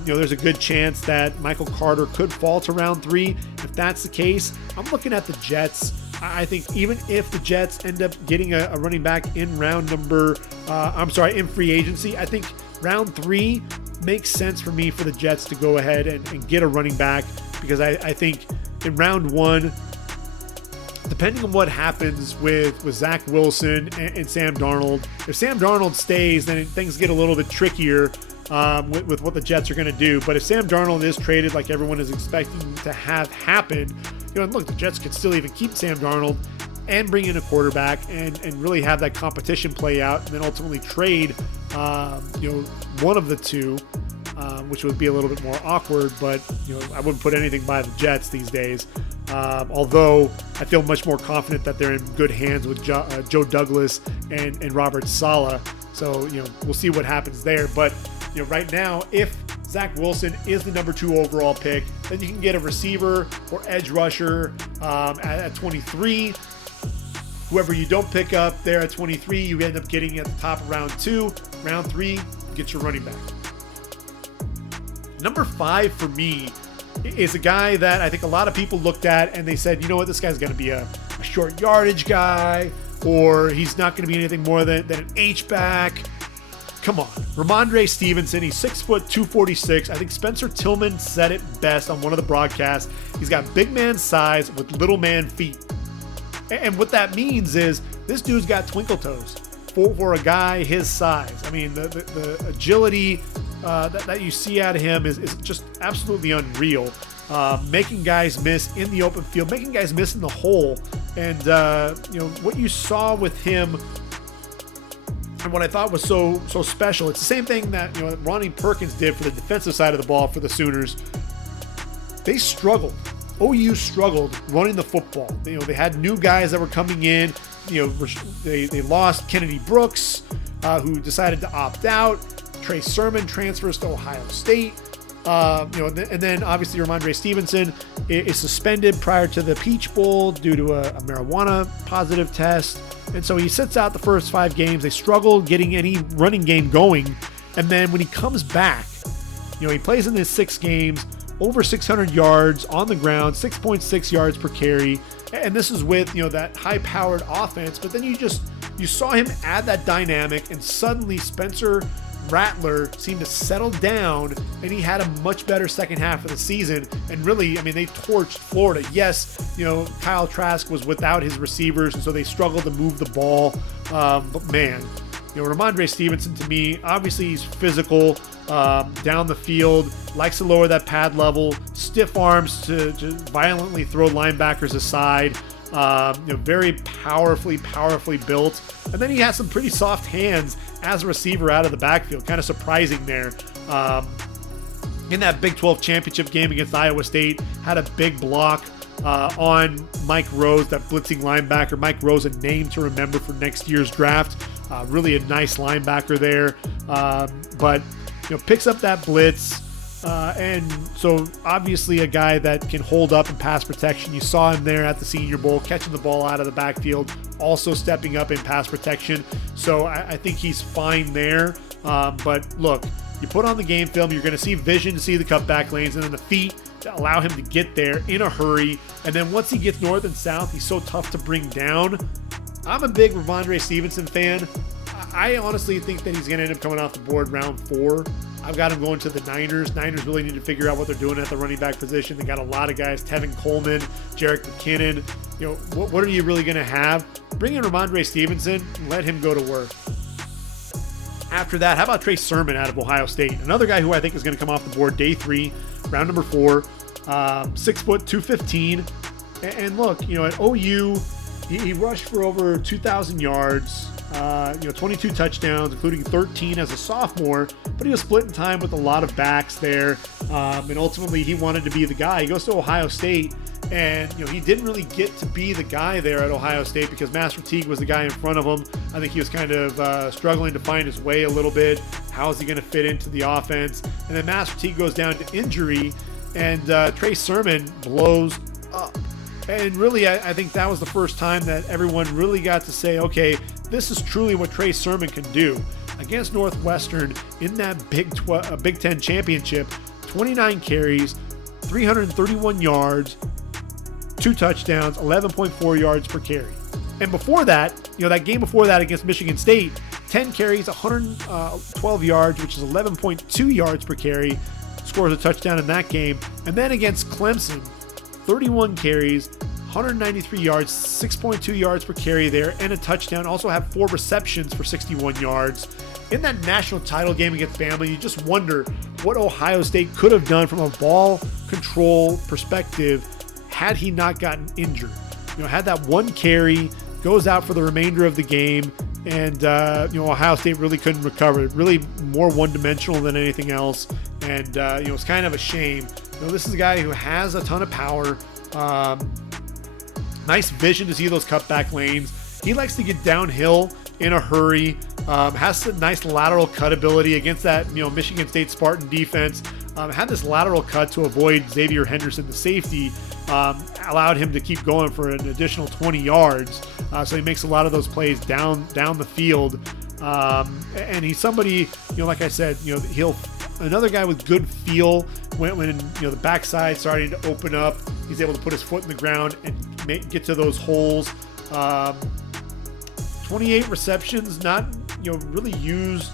there's a good chance that Michael Carter could fall to round 3. If that's the case, I'm looking at the Jets. I think even if the Jets end up getting a running back in in free agency, I think round 3 makes sense for me for the Jets to go ahead and get a running back, because I think in round 1, depending on what happens with Zach Wilson and Sam Darnold, if Sam Darnold stays, then things get a little bit trickier with what the Jets are going to do. But if Sam Darnold is traded like everyone is expecting to have happen, and look, the Jets could still even keep Sam Darnold and bring in a quarterback and really have that competition play out, and then ultimately trade one of the two, which would be a little bit more awkward. But I wouldn't put anything by the Jets these days. Although I feel much more confident that they're in good hands with Joe Douglas and Robert Saleh. So we'll see what happens there. But right now, if Zach Wilson is the number 2 overall pick, then you can get a receiver or edge rusher at 23. Whoever you don't pick up there at 23, you end up getting at the top of round 2. Round 3, get your running back. Number 5 for me is a guy that I think a lot of people looked at and they said, this guy's going to be a short yardage guy, or he's not going to be anything more than an H-back. Come on. Rhamondre Stevenson, he's 6 foot 246. I think Spencer Tillman said it best on one of the broadcasts. He's got big man size with little man feet. And what that means is this dude's got twinkle toes for a guy his size. I mean, the agility that you see out of him is just absolutely unreal. Making guys miss in the open field, making guys miss in the hole. And, what you saw with him and what I thought was so special, it's the same thing that Ronnie Perkins did for the defensive side of the ball for the Sooners. They struggled. OU struggled running the football. They had new guys that were coming in. They lost Kennedy Brooks, who decided to opt out. Trey Sermon transfers to Ohio State. And then obviously Rhamondre Stevenson is suspended prior to the Peach Bowl due to a marijuana positive test. And so he sits out the first 5 games. They struggle getting any running game going. And then when he comes back, he plays in his 6 games, over 600 yards on the ground, 6.6 yards per carry. And this is with, that high-powered offense. But then you saw him add that dynamic, and suddenly Spencer Rattler seemed to settle down, and he had a much better second half of the season. And really, they torched Florida. Yes, Kyle Trask was without his receivers, and so they struggled to move the ball. But man, Rhamondre Stevenson, to me, obviously he's physical, down the field, likes to lower that pad level, stiff arms to violently throw linebackers aside. Very powerfully built. And then he has some pretty soft hands as a receiver out of the backfield. Kind of surprising there. In that Big 12 championship game against Iowa State, had a big block on Mike Rose, that blitzing linebacker. Mike Rose, a name to remember for next year's draft. Really a nice linebacker there. But picks up that blitz. And so obviously a guy that can hold up in pass protection. You saw him there at the Senior Bowl, catching the ball out of the backfield, also stepping up in pass protection. So I think he's fine there. But look, you put on the game film, you're going to see vision to see the cutback lanes, and then the feet to allow him to get there in a hurry. And then once he gets north and south, he's so tough to bring down. I'm a big Rhamondre Stevenson fan. I honestly think that he's going to end up coming off the board round 4. I've got him going to the Niners. Niners really need to figure out what they're doing at the running back position. They got a lot of guys, Tevin Coleman, Jerick McKinnon. What are you really going to have? Bring in Rhamondre Stevenson and let him go to work. After that, how about Trey Sermon out of Ohio State? Another guy who I think is going to come off the board day 3, round number 4, 6 foot 215. And look, at OU, he rushed for over 2,000 yards. 22 touchdowns, including 13 as a sophomore, but he was splitting time with a lot of backs there. And ultimately he wanted to be the guy. He goes to Ohio State, and he didn't really get to be the guy there at Ohio State because Master Teague was the guy in front of him. I think he was kind of struggling to find his way a little bit. How is he going to fit into the offense? And then Master Teague goes down to injury, and Trey Sermon blows up. And really, I think that was the first time that everyone really got to say, okay, this is truly what Trey Sermon can do. Against Northwestern in that Big Ten championship, 29 carries, 331 yards, 2 touchdowns, 11.4 yards per carry. And before that, that game before that against Michigan State, 10 carries, 112 yards, which is 11.2 yards per carry, scores a touchdown in that game. And then against Clemson, 31 carries, 193 yards, 6.2 yards per carry there, and a touchdown. Also have 4 receptions for 61 yards. In that national title game against Bama, you just wonder what Ohio State could have done from a ball control perspective had he not gotten injured. Had that 1 carry, goes out for the remainder of the game, and Ohio State really couldn't recover. Really more one-dimensional than anything else, and it's kind of a shame. This is a guy who has a ton of power, nice vision to see those cutback lanes. He likes to get downhill in a hurry, has a nice lateral cut ability against that Michigan State Spartan defense. Had this lateral cut to avoid Xavier Henderson, the safety, allowed him to keep going for an additional 20 yards. So he makes a lot of those plays down the field. And he's somebody, like I said, another guy with good feel when the backside starting to open up. He's able to put his foot in the ground and get to those holes. 28 receptions, not really used.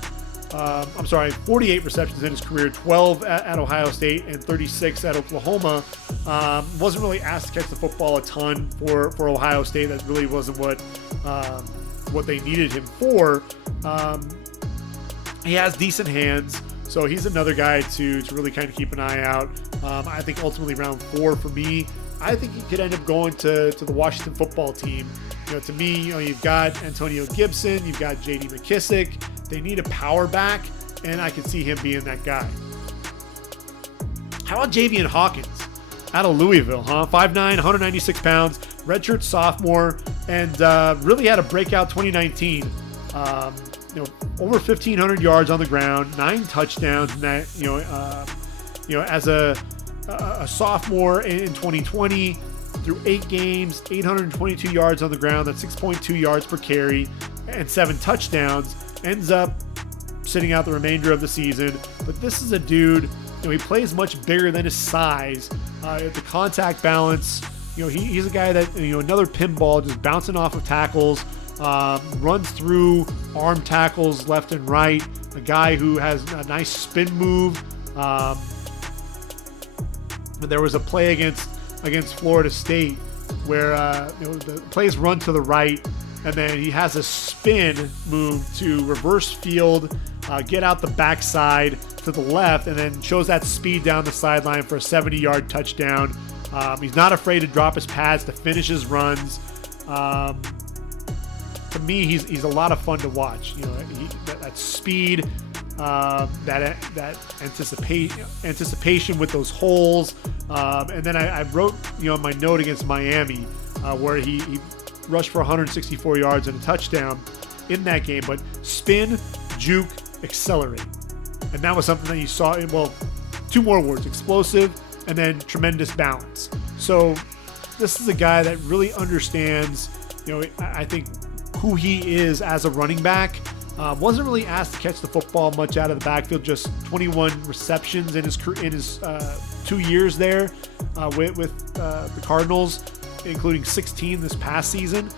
48 receptions in his career, 12 at Ohio State and 36 at Oklahoma. Wasn't really asked to catch the football a ton for Ohio State. That really wasn't what they needed him for. He has decent hands, so he's another guy to really kind of keep an eye out. I think ultimately round 4 for me. I think he could end up going to the Washington football team. To me, you've got Antonio Gibson, you've got J.D. McKissick. They need a power back, and I can see him being that guy. How about Javian Hawkins out of Louisville, huh? 5'9", 196 pounds, redshirt sophomore, and really had a breakout 2019. Over 1,500 yards on the ground, 9 touchdowns, and that as a sophomore in 2020. Through 8 games, 822 yards on the ground, that's 6.2 yards per carry, and 7 touchdowns. Ends up sitting out the remainder of the season. But this is a dude, he plays much bigger than his size. The contact balance, he's a guy that, another pinball just bouncing off of tackles, runs through arm tackles left and right. A guy who has a nice spin move. There was a play against Florida State where the plays run to the right, and then he has a spin move to reverse field, get out the backside to the left, and then shows that speed down the sideline for a 70-yard touchdown. He's not afraid to drop his pads to finish his runs. To me, he's a lot of fun to watch. That speed, that anticipation with those holes. And then I wrote, my note against Miami, where he rushed for 164 yards and a touchdown in that game. But spin, juke, accelerate. And that was something that you saw in, 2 more words, explosive and then tremendous balance. So this is a guy that really understands, I think, who he is as a running back. Wasn't really asked to catch the football much out of the backfield, just 21 receptions in his 2 years there with the Cardinals, including 16 this past season.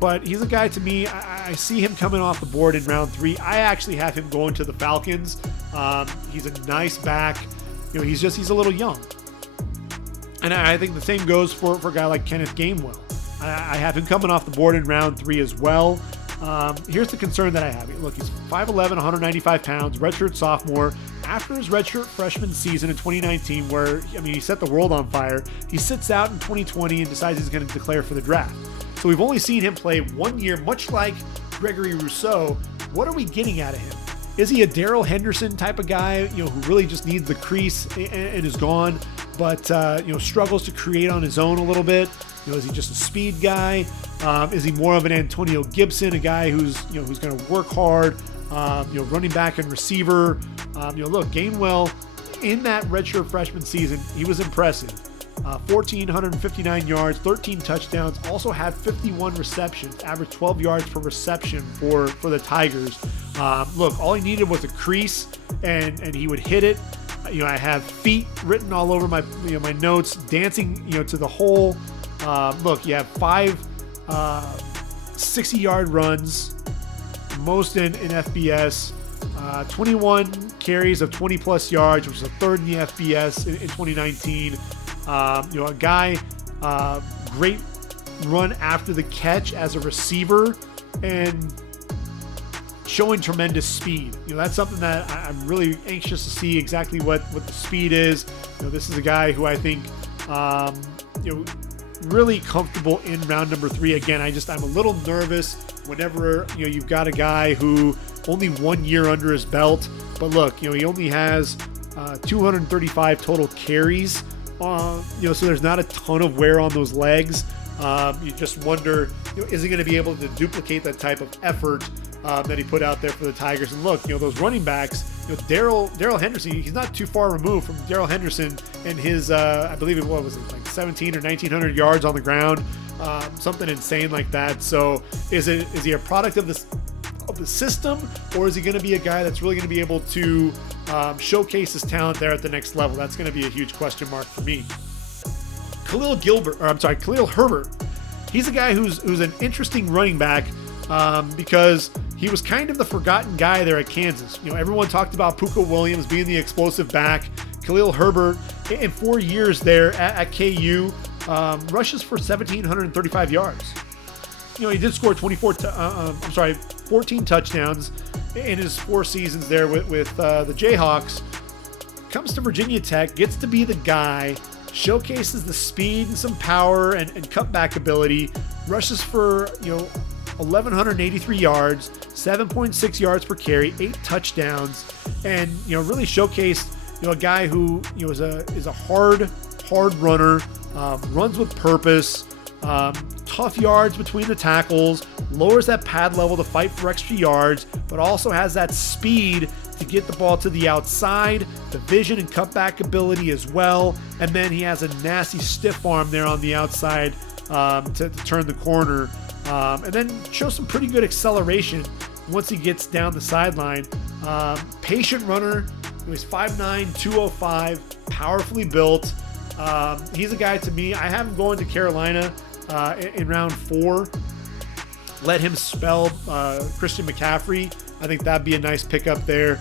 But he's a guy, to me, I see him coming off the board in round 3. I actually have him going to the Falcons. He's a nice back. He's a little young. And I think the same goes for a guy like Kenneth Gainwell. I have him coming off the board in round 3 as well. Here's the concern that I have. Look, he's 5'11", 195 pounds, redshirt sophomore. After his redshirt freshman season in 2019, where, he set the world on fire, he sits out in 2020 and decides he's going to declare for the draft. So we've only seen him play 1 year, much like Gregory Rousseau. What are we getting out of him? Is he a Darrell Henderson type of guy, who really just needs the crease and is gone, but, struggles to create on his own a little bit? Is he just a speed guy? Is he more of an Antonio Gibson, a guy who's going to work hard, running back and receiver? Look, Gainwell in that redshirt freshman season, he was impressive. 1,459 yards, 13 touchdowns, also had 51 receptions, averaged 12 yards per reception for the Tigers. Look, all he needed was a crease, and he would hit it. I have feet written all over my my notes, dancing to the hole. Look, you have 5 60-yard runs, most in FBS. 21 carries of 20 plus yards, which is a third in the FBS in 2019. A guy, great run after the catch as a receiver and showing tremendous speed. That's something that I'm really anxious to see exactly what the speed is. This is a guy who I think, really comfortable in round number 3. Again, I'm a little nervous whenever, you've got a guy who only 1 year under his belt, but look, he only has 235 total carries. So there's not a ton of wear on those legs. You just wonder, is he going to be able to duplicate that type of effort that he put out there for the Tigers? And look, those running backs, Darrell Henderson, he's not too far removed from Darrell Henderson and his, I believe it was like 17 or 1900 yards on the ground, something insane like that. So is he a product of the system, or is he going to be a guy that's really going to be able to showcase his talent there at the next level? That's going to be a huge question mark for me. Khalil Herbert. He's a guy who's an interesting running back because he was kind of the forgotten guy there at Kansas. Everyone talked about Puka Williams being the explosive back. Khalil Herbert, in 4 years there at KU, rushes for 1,735 yards. He did score 14 touchdowns in his 4 seasons there with the Jayhawks. Comes to Virginia Tech, gets to be the guy, showcases the speed and some power and cutback ability, rushes for 1,183 yards, 7.6 yards per carry, 8 touchdowns, and really showcased a guy who is a hard runner, runs with purpose, tough yards between the tackles, lowers that pad level to fight for extra yards, but also has that speed to get the ball to the outside, the vision and cutback ability as well, and then he has a nasty stiff arm there on the outside to turn the corner, and then show some pretty good acceleration once he gets down the sideline. Patient runner. He's 5'9", 205, powerfully built. He's a guy, to me, I have him going to Carolina in round 4. Let him spell Christian McCaffrey. I think that'd be a nice pickup there.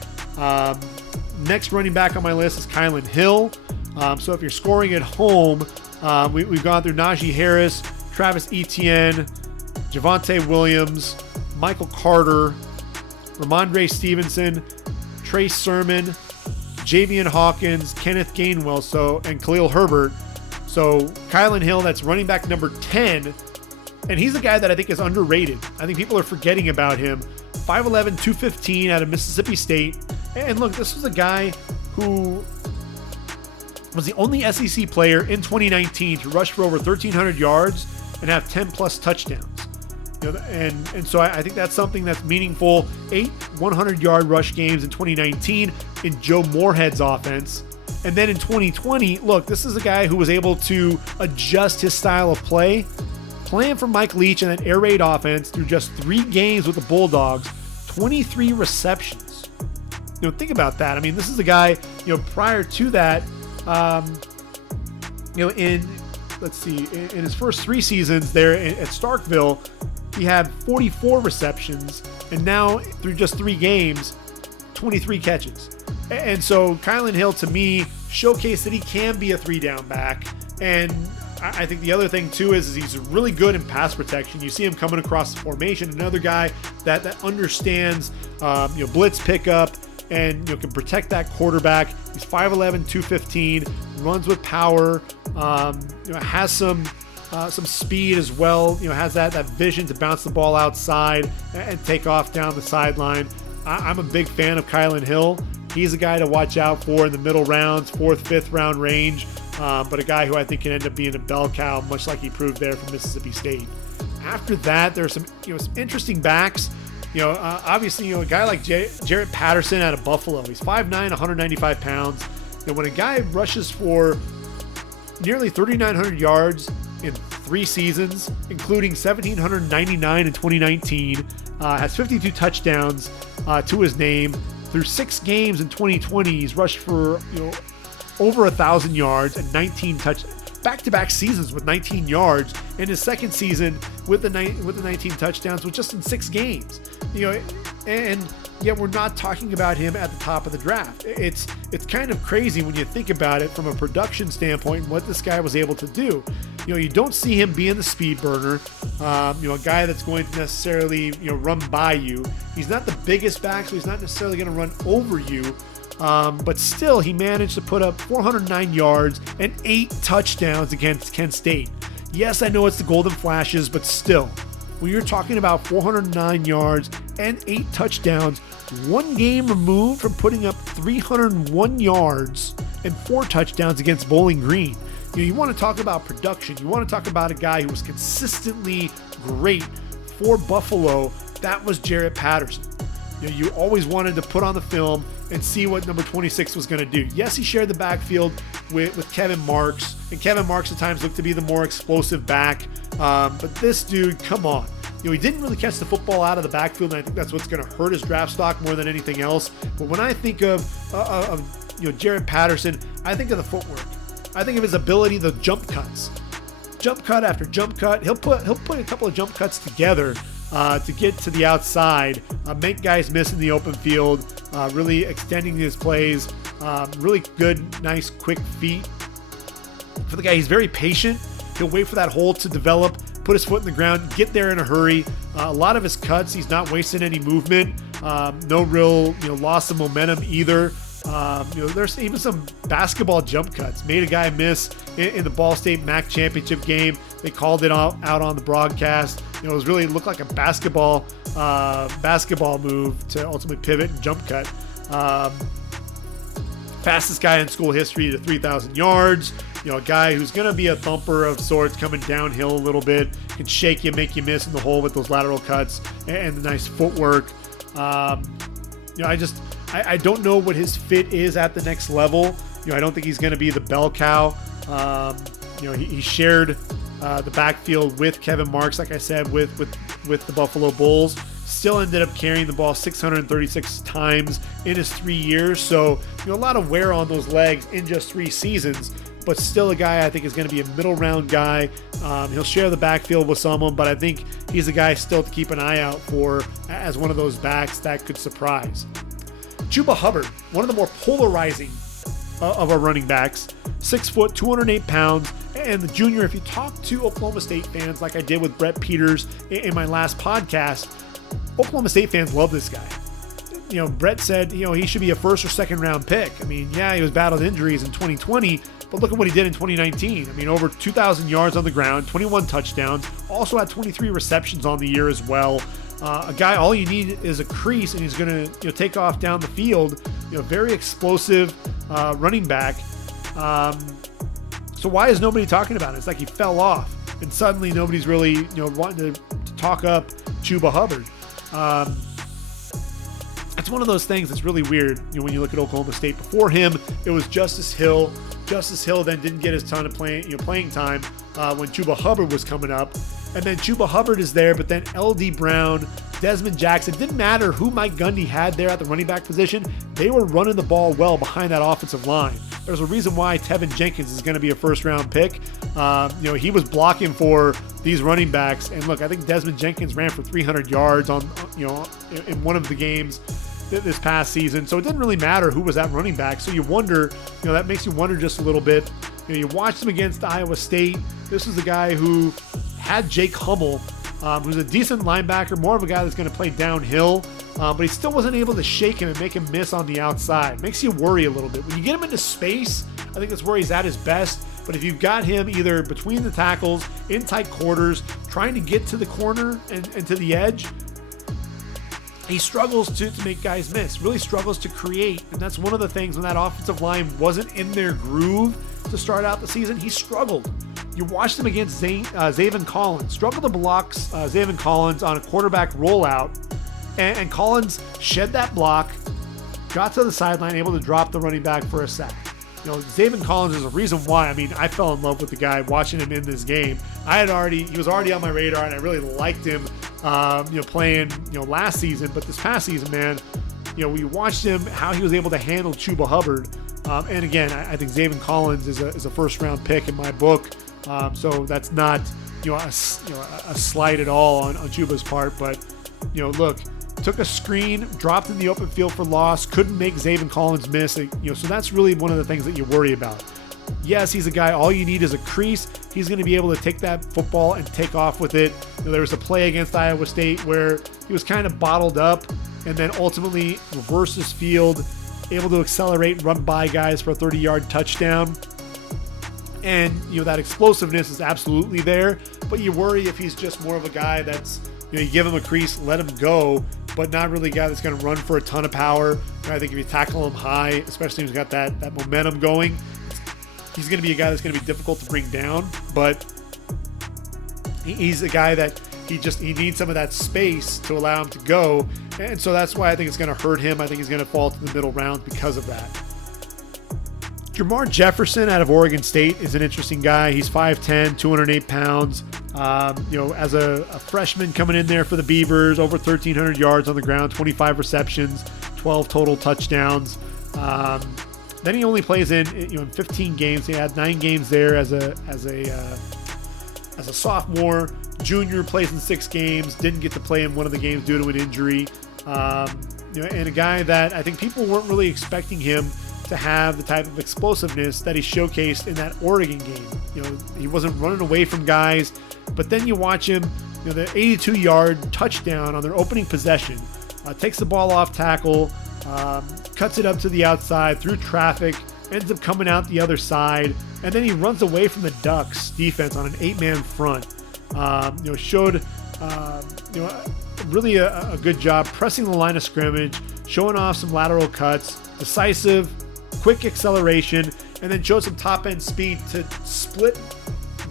Next running back on my list is Kylin Hill. So if you're scoring at home, we've gone through Najee Harris, Travis Etienne, Javonte Williams, Michael Carter, Rhamondre Stevenson, Trey Sermon, Javian Hawkins, Kenneth Gainwell, and Khalil Herbert. So Kylin Hill, that's running back number 10. And he's a guy that I think is underrated. I think people are forgetting about him. 5'11", 215 out of Mississippi State. And look, this was a guy who was the only SEC player in 2019 to rush for over 1,300 yards and have 10 plus touchdowns. And so I think that's something that's meaningful. 8 100-yard rush games in 2019 in Joe Moorhead's offense. And then in 2020, look, this is a guy who was able to adjust his style of play, playing for Mike Leach and an air raid offense through just 3 games with the Bulldogs, 23 receptions. Think about that. I mean, this is a guy, prior to that, in his first 3 seasons there at Starkville, he had 44 receptions, and now through just 3 games, 23 catches. And so Kylin Hill, to me, showcased that he can be a 3-down back. And I think the other thing, too, is he's really good in pass protection. You see him coming across the formation. Another guy that understands, blitz pickup and can protect that quarterback. He's 5'11", 215, runs with power, has some speed as well, has that vision to bounce the ball outside and take off down the sideline. I'm a big fan of Kylin Hill. He's a guy to watch out for in the middle rounds, 4th, 5th round range, but a guy who I think can end up being a bell cow, much like he proved there for Mississippi State. After that, there's some interesting backs. Obviously, a guy like Jaret Patterson out of Buffalo. He's 5'9", 195 pounds. When a guy rushes for nearly 3,900 yards in 3 seasons, including 1,799 in 2019, has 52 touchdowns to his name, Through 6 games in 2020, he's rushed for over 1,000 yards and 19 touchdowns. Back-to-back seasons with 19 yards, and his second season with the 19 touchdowns was just in 6 games. And yet we're not talking about him at the top of the draft. It's kind of crazy when you think about it from a production standpoint and what this guy was able to do. You don't see him being the speed burner, a guy that's going to necessarily run by you. He's not the biggest back, so he's not necessarily going to run over you. But still, he managed to put up 409 yards and 8 touchdowns against Kent State. Yes, I know it's the Golden Flashes, but still, when you're talking about 409 yards and 8 touchdowns, 1 game removed from putting up 301 yards and 4 touchdowns against Bowling Green. You want to talk about production. You want to talk about a guy who was consistently great for Buffalo. That was Jaret Patterson. You always wanted to put on the film and see what number 26 was going to do. Yes, he shared the backfield with Kevin Marks, and Kevin Marks at times looked to be the more explosive back. But this dude, come on. He didn't really catch the football out of the backfield, and I think that's what's going to hurt his draft stock more than anything else. But when I think of Jaret Patterson, I think of the footwork. I think of his ability, the jump cuts. Jump cut after jump cut. He'll put a couple of jump cuts together to get to the outside, make guys miss in the open field, really extending his plays, really good, nice, quick feet. For the guy, he's very patient. He'll wait for that hole to develop, put his foot in the ground, get there in a hurry. A lot of his cuts, he's not wasting any movement. No real loss of momentum either. There's even some basketball jump cuts. Made a guy miss in the Ball State MAC championship game. They called it out on the broadcast. It looked like a basketball move to ultimately pivot and jump cut. Fastest guy in school history to 3,000 yards. A guy who's going to be a thumper of sorts, coming downhill a little bit, can shake you, make you miss in the hole with those lateral cuts and the nice footwork. I don't know what his fit is at the next level. I don't think he's going to be the bell cow. He shared the backfield with Kevin Marks, like I said, with the Buffalo Bulls. Still ended up carrying the ball 636 times in his 3 years. So, a lot of wear on those legs in just 3 seasons. But still a guy I think is going to be a middle round guy. He'll share the backfield with someone, but I think he's a guy still to keep an eye out for as one of those backs that could surprise. Chuba Hubbard, one of the more polarizing of our running backs, 6 foot, 208 pounds, and the junior, if you talk to Oklahoma State fans like I did with Brett Peters in my last podcast, Oklahoma State fans love this guy. Brett said, he should be a 1st or 2nd round pick. He was battled injuries in 2020, but look at what he did in 2019. Over 2,000 yards on the ground, 21 touchdowns, also had 23 receptions on the year as well. A guy, all you need is a crease, and he's going to take off down the field. Very explosive running back. So why is nobody talking about it? It's like he fell off, and suddenly nobody's really wanting to talk up Chuba Hubbard. It's one of those things that's really weird when you look at Oklahoma State. Before him, it was Justice Hill. Justice Hill then didn't get his ton of playing time when Chuba Hubbard was coming up. And then Chuba Hubbard is there, but then L.D. Brown, Desmond Jackson, didn't matter who Mike Gundy had there at the running back position. They were running the ball well behind that offensive line. There's a reason why Tevin Jenkins is going to be a 1st round pick. He was blocking for these running backs. And look, I think Desmond Jenkins ran for 300 yards in one of the games this past season. So it didn't really matter who was that running back. So you wonder, that makes you wonder just a little bit. You watched him against Iowa State. This was the guy who had Jake Hummel, who's a decent linebacker, more of a guy that's going to play downhill, but he still wasn't able to shake him and make him miss on the outside. Makes you worry a little bit. When you get him into space, I think that's where he's at his best. But if you've got him either between the tackles, in tight quarters, trying to get to the corner and to the edge, he struggles to make guys miss, really struggles to create. And that's one of the things when that offensive line wasn't in their groove to start out the season, he struggled. You watched him against Zaven Collins, struggled to block Zaven Collins on a quarterback rollout, and Collins shed that block, got to the sideline, able to drop the running back for a sack. Zaven Collins is a reason why, I fell in love with the guy watching him in this game. He was already on my radar, and I really liked him, playing, last season, but this past season, man, we watched him, how he was able to handle Chuba Hubbard. And again, I think Zaven Collins is a first-round pick in my book. So that's not, a slight at all on Chuba's part. But, look, took a screen, dropped in the open field for loss, couldn't make Zaven Collins miss. So that's really one of the things that you worry about. Yes, he's a guy, all you need is a crease. He's going to be able to take that football and take off with it. There was a play against Iowa State where he was kind of bottled up and then ultimately reverses field, able to accelerate, run by guys for a 30-yard touchdown. And, that explosiveness is absolutely there, but you worry if he's just more of a guy that's, you give him a crease, let him go, but not really a guy that's going to run for a ton of power. I think if you tackle him high, especially if he's got that momentum going, he's going to be a guy that's going to be difficult to bring down, but he's a guy that he needs some of that space to allow him to go. And so that's why I think it's going to hurt him. I think he's going to fall to the middle rounds because of that. Jermar Jefferson out of Oregon State is an interesting guy. He's 5'10", 208 pounds. As a freshman coming in there for the Beavers, over 1,300 yards on the ground, 25 receptions, 12 total touchdowns. Then he only plays in 15 games. He had 9 games there as a sophomore. Junior plays in 6 games. Didn't get to play in one of the games due to an injury. And a guy that I think people weren't really expecting him to have the type of explosiveness that he showcased in that Oregon game. He wasn't running away from guys, but then you watch him, the 82-yard touchdown on their opening possession, takes the ball off tackle, cuts it up to the outside through traffic, ends up coming out the other side, and then he runs away from the Ducks defense on an 8-man front. Showed really a good job pressing the line of scrimmage, showing off some lateral cuts, decisive, quick acceleration, and then showed some top-end speed to split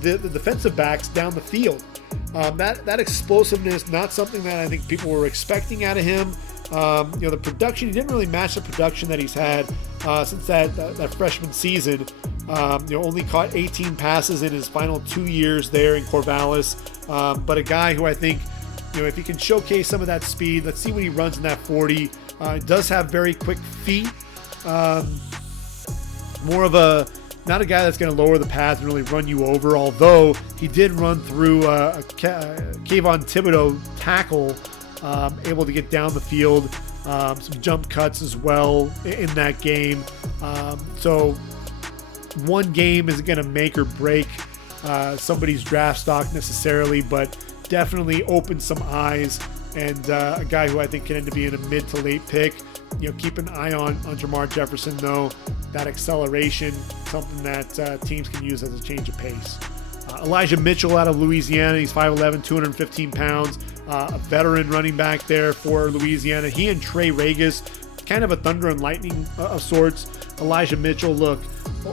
the defensive backs down the field. That explosiveness, not something that I think people were expecting out of him. The production, he didn't really match the production that he's had since that freshman season. Only caught 18 passes in his final 2 years there in Corvallis. But a guy who I think, if he can showcase some of that speed, let's see what he runs in that 40. Does have very quick feet. More of not a guy that's going to lower the pads and really run you over, although he did run through a Kayvon Thibodeau tackle, able to get down the field, some jump cuts as well in that game. So one game isn't going to make or break somebody's draft stock necessarily, but definitely open some eyes, and a guy who I think can end up being a mid to late pick. Keep an eye on Jermar Jefferson, though. That acceleration, something that teams can use as a change of pace. Elijah Mitchell out of Louisiana. He's 5'11", 215 pounds. A veteran running back there for Louisiana. He and Trey Regis, kind of a thunder and lightning of sorts. Elijah Mitchell, look,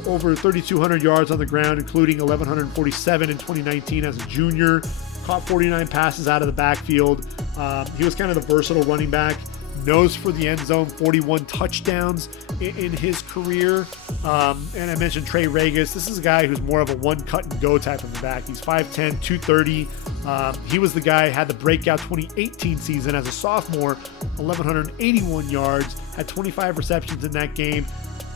over 3,200 yards on the ground, including 1,147 in 2019 as a junior. Caught 49 passes out of the backfield. He was kind of the versatile running back. Nose for the end zone, 41 touchdowns in his career. And I mentioned Trey Regis. This is a guy who's more of a one cut and go type of a back. He's 5'10", 230. He was the guy, had the breakout 2018 season as a sophomore, 1,181 yards, had 25 receptions in that game.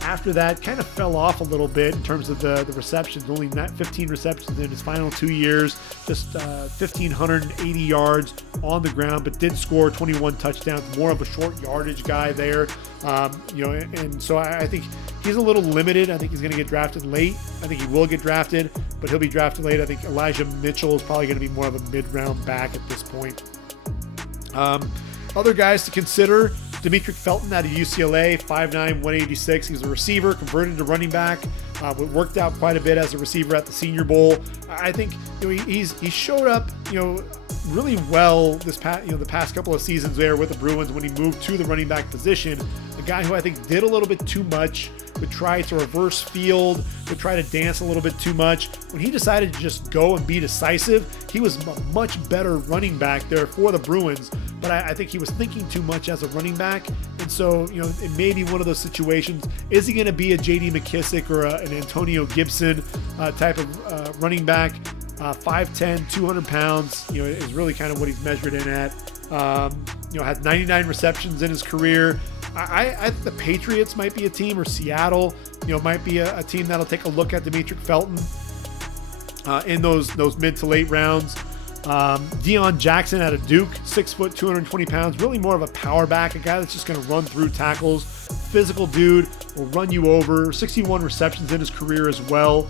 After that, kind of fell off a little bit in terms of the receptions, only 15 receptions in his final 2 years, just 1,580 yards on the ground, but did score 21 touchdowns, more of a short yardage guy there. And so I think he's a little limited. I think he's going to get drafted late. I think he will get drafted, but he'll be drafted late. I think Elijah Mitchell is probably going to be more of a mid-round back at this point. Other guys to consider: Demetric Felton out of UCLA, 5'9", 186. He's a receiver, converted to running back. Worked out quite a bit as a receiver at the Senior Bowl. I think he showed up really well the past couple of seasons there with the Bruins when he moved to the running back position. A guy who I think did a little bit too much, would try to reverse field, would try to dance a little bit too much. When he decided to just go and be decisive, he was a much better running back there for the Bruins. But I think he was thinking too much as a running back. And so, it may be one of those situations. Is he going to be a J.D. McKissick or an Antonio Gibson type of running back? 5'10", 200 pounds, is really kind of what he's measured in at. Had 99 receptions in his career. I the Patriots might be a team, or Seattle, might be a team that'll take a look at Demetric Felton in those mid to late rounds. Deion Jackson out of Duke, 6 foot, 220 pounds, really more of a power back, a guy that's just going to run through tackles. Physical dude, will run you over. 61 receptions in his career as well.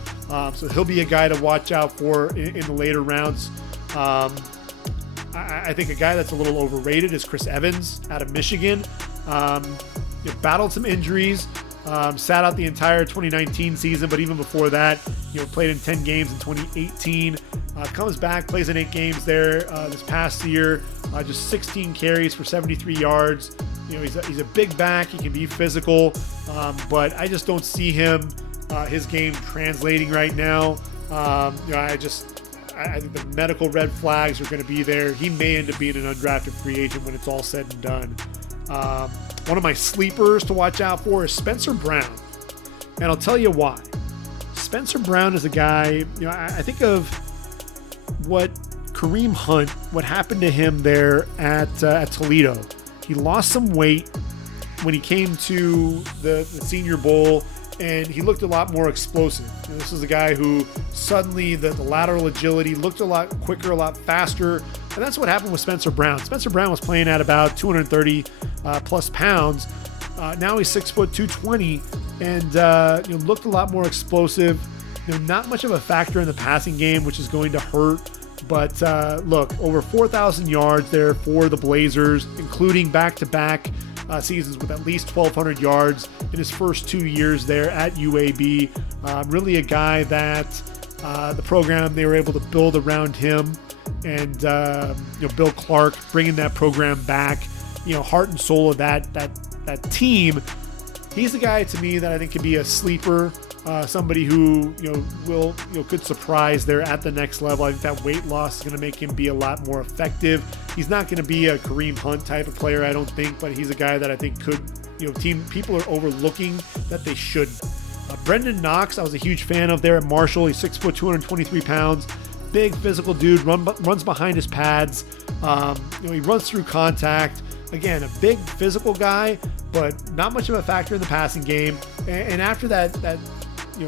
So he'll be a guy to watch out for in the later rounds. I think a guy that's a little overrated is Chris Evans out of Michigan. Battled some injuries, sat out the entire 2019 season, but even before that, played in 10 games in 2018. Comes back, plays in 8 games there this past year. Just 16 carries for 73 yards. He's a big back. He can be physical, but I just don't see his game translating right now. I think the medical red flags are going to be there. He may end up being an undrafted free agent when it's all said and done. One of my sleepers to watch out for is Spencer Brown, and I'll tell you why. Spencer Brown is a guy, I think of what Kareem Hunt, what happened to him there at Toledo. He lost some weight when he came to the Senior Bowl, and he looked a lot more explosive. This is a guy who suddenly the lateral agility looked a lot quicker, a lot faster, and that's what happened with Spencer Brown. Spencer Brown was playing at about 230 plus pounds. Now he's 6 foot, 220, and looked a lot more explosive. Not much of a factor in the passing game, which is going to hurt. But look, over 4,000 yards there for the Blazers, including back-to-back seasons with at least 1,200 yards in his first 2 years there at UAB. Really a guy that the program, they were able to build around him, and Bill Clark bringing that program back, heart and soul of that team. He's the guy to me that I think could be a sleeper. Somebody who could surprise there at the next level. I think that weight loss is going to make him be a lot more effective. He's not going to be a Kareem Hunt type of player, I don't think, but he's a guy that I think could, people are overlooking that they shouldn't. Brendan Knox, I was a huge fan of there at Marshall. He's 6 foot, 223 pounds, big physical dude, runs behind his pads. He runs through contact. Again, a big physical guy, but not much of a factor in the passing game. And after that he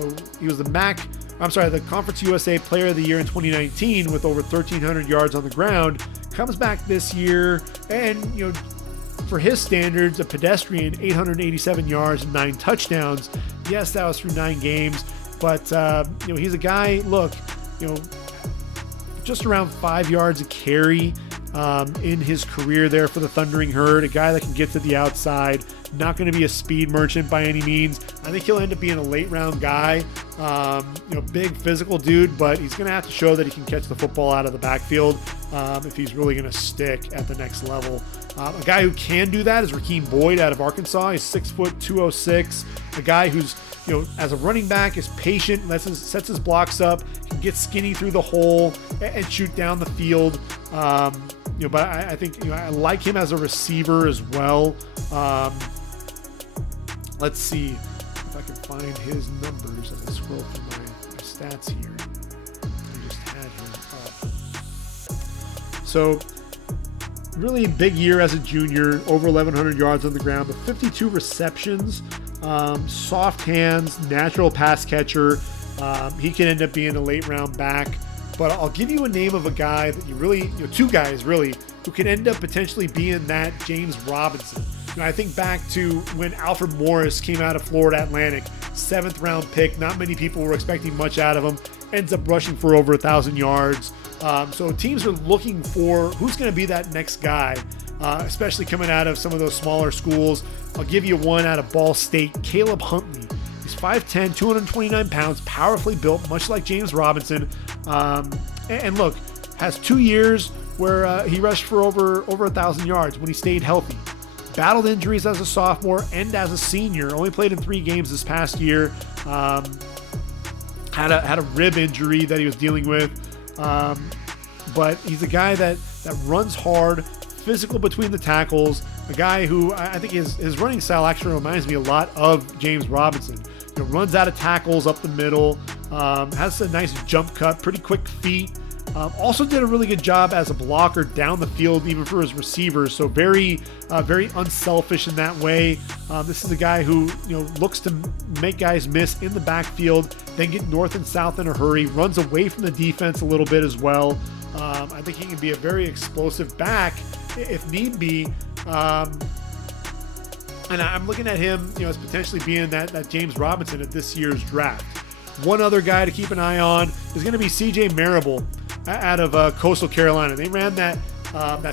was the Conference USA Player of the Year in 2019 with over 1,300 yards on the ground. Comes back this year, and for his standards, a pedestrian, 887 yards and 9 touchdowns. Yes, that was through 9 games, but he's a guy. Look, just around 5 yards a carry in his career there for the Thundering Herd. A guy that can get to the outside. Not going to be a speed merchant by any means. I think he'll end up being a late round guy. Big physical dude, but he's going to have to show that he can catch the football out of the backfield if he's really going to stick at the next level. A guy who can do that is Raheem Boyd out of Arkansas. He's 6 foot, 206. A guy who's, as a running back, is patient, sets his blocks up, can get skinny through the hole and shoot down the field. But I think I like him as a receiver as well. Let's see if I can find his numbers as I scroll through my stats here. I just had him up. So, really big year as a junior, over 1,100 yards on the ground, but 52 receptions, soft hands, natural pass catcher. He can end up being a late round back. But I'll give you a name of a guy that two guys really, who can end up potentially being that James Robinson. I think back to when Alfred Morris came out of Florida Atlantic, 7th round pick. Not many people were expecting much out of him. Ends up rushing for over 1,000 yards. So teams are looking for who's going to be that next guy, especially coming out of some of those smaller schools. I'll give you one out of Ball State, Caleb Huntley. He's 5'10", 229 pounds, powerfully built, much like James Robinson. And look, has 2 years where he rushed for over 1,000 yards when he stayed healthy. Battled injuries as a sophomore and as a senior. Only played in 3 games this past year. Had a rib injury that he was dealing with. But he's a guy that runs hard, physical between the tackles. A guy who I think his running style actually reminds me a lot of James Robinson. Runs out of tackles up the middle. Has a nice jump cut, pretty quick feet. Also did a really good job as a blocker down the field, even for his receivers. So very unselfish in that way. This is a guy who looks to make guys miss in the backfield, then get north and south in a hurry, runs away from the defense a little bit as well. I think he can be a very explosive back if need be. And I'm looking at him, as potentially being that James Robinson at this year's draft. One other guy to keep an eye on is going to be C.J. Marable out of Coastal Carolina. They ran that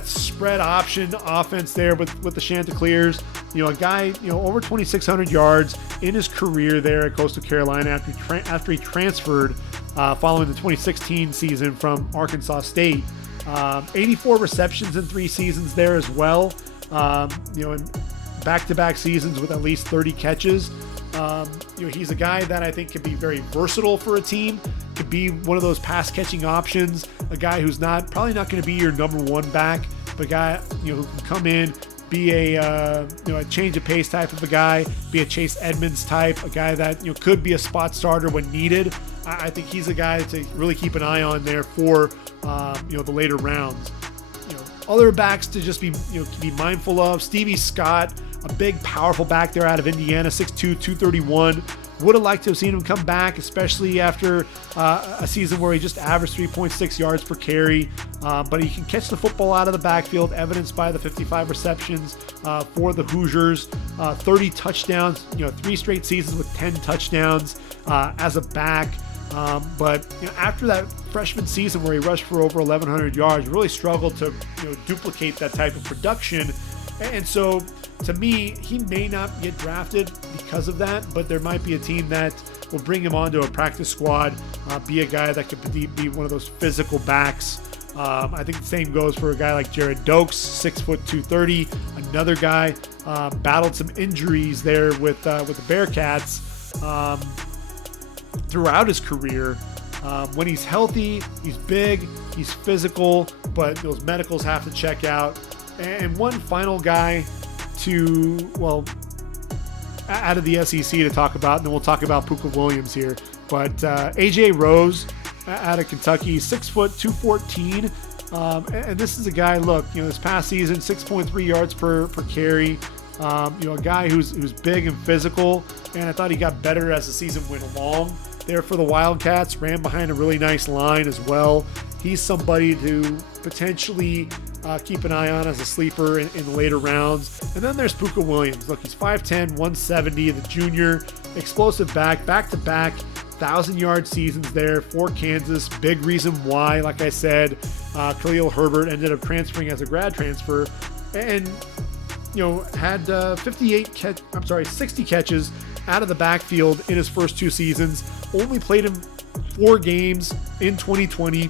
spread option offense there with the Chanticleers. A guy, over 2,600 yards in his career there at Coastal Carolina after he transferred following the 2016 season from Arkansas State. 84 receptions in 3 seasons there as well. In back-to-back seasons with at least 30 catches. He's a guy that I think could be very versatile for a team, could be one of those pass-catching options, a guy who's probably not going to be your number one back, but a guy who can come in, be a change of pace type of a guy, be a Chase Edmonds type, a guy that could be a spot starter when needed. I think he's a guy to really keep an eye on there for the later rounds. Other backs to just be mindful of: Stevie Scott, a big, powerful back there out of Indiana, 6'2", 231. Would have liked to have seen him come back, especially after a season where he just averaged 3.6 yards per carry. But he can catch the football out of the backfield, evidenced by the 55 receptions for the Hoosiers, 30 touchdowns, 3 straight seasons with 10 touchdowns as a back. But after that freshman season where he rushed for over 1,100 yards, really struggled to duplicate that type of production. And so, to me, he may not get drafted because of that, but there might be a team that will bring him onto a practice squad, be a guy that could be one of those physical backs. I think the same goes for a guy like Jared Dokes, 6 foot 230. Another guy battled some injuries there with the Bearcats throughout his career. When he's healthy, he's big, he's physical, but those medicals have to check out. And one final guy out of the SEC to talk about, and then we'll talk about Puka Williams here. But AJ Rose out of Kentucky, 6 foot 214. And this is a guy, this past season, 6.3 yards per carry. A guy who's big and physical, and I thought he got better as the season went along. There for the Wildcats, ran behind a really nice line as well. He's somebody to potentially keep an eye on as a sleeper in the later rounds. And then there's Puka Williams. Look, he's 5'10", 170, the junior, explosive back-to-back, 1,000-yard seasons there for Kansas. Big reason why, like I said, Khalil Herbert ended up transferring as a grad transfer, and had 60 catches out of the backfield in his first 2 seasons. Only played him 4 games in 2020,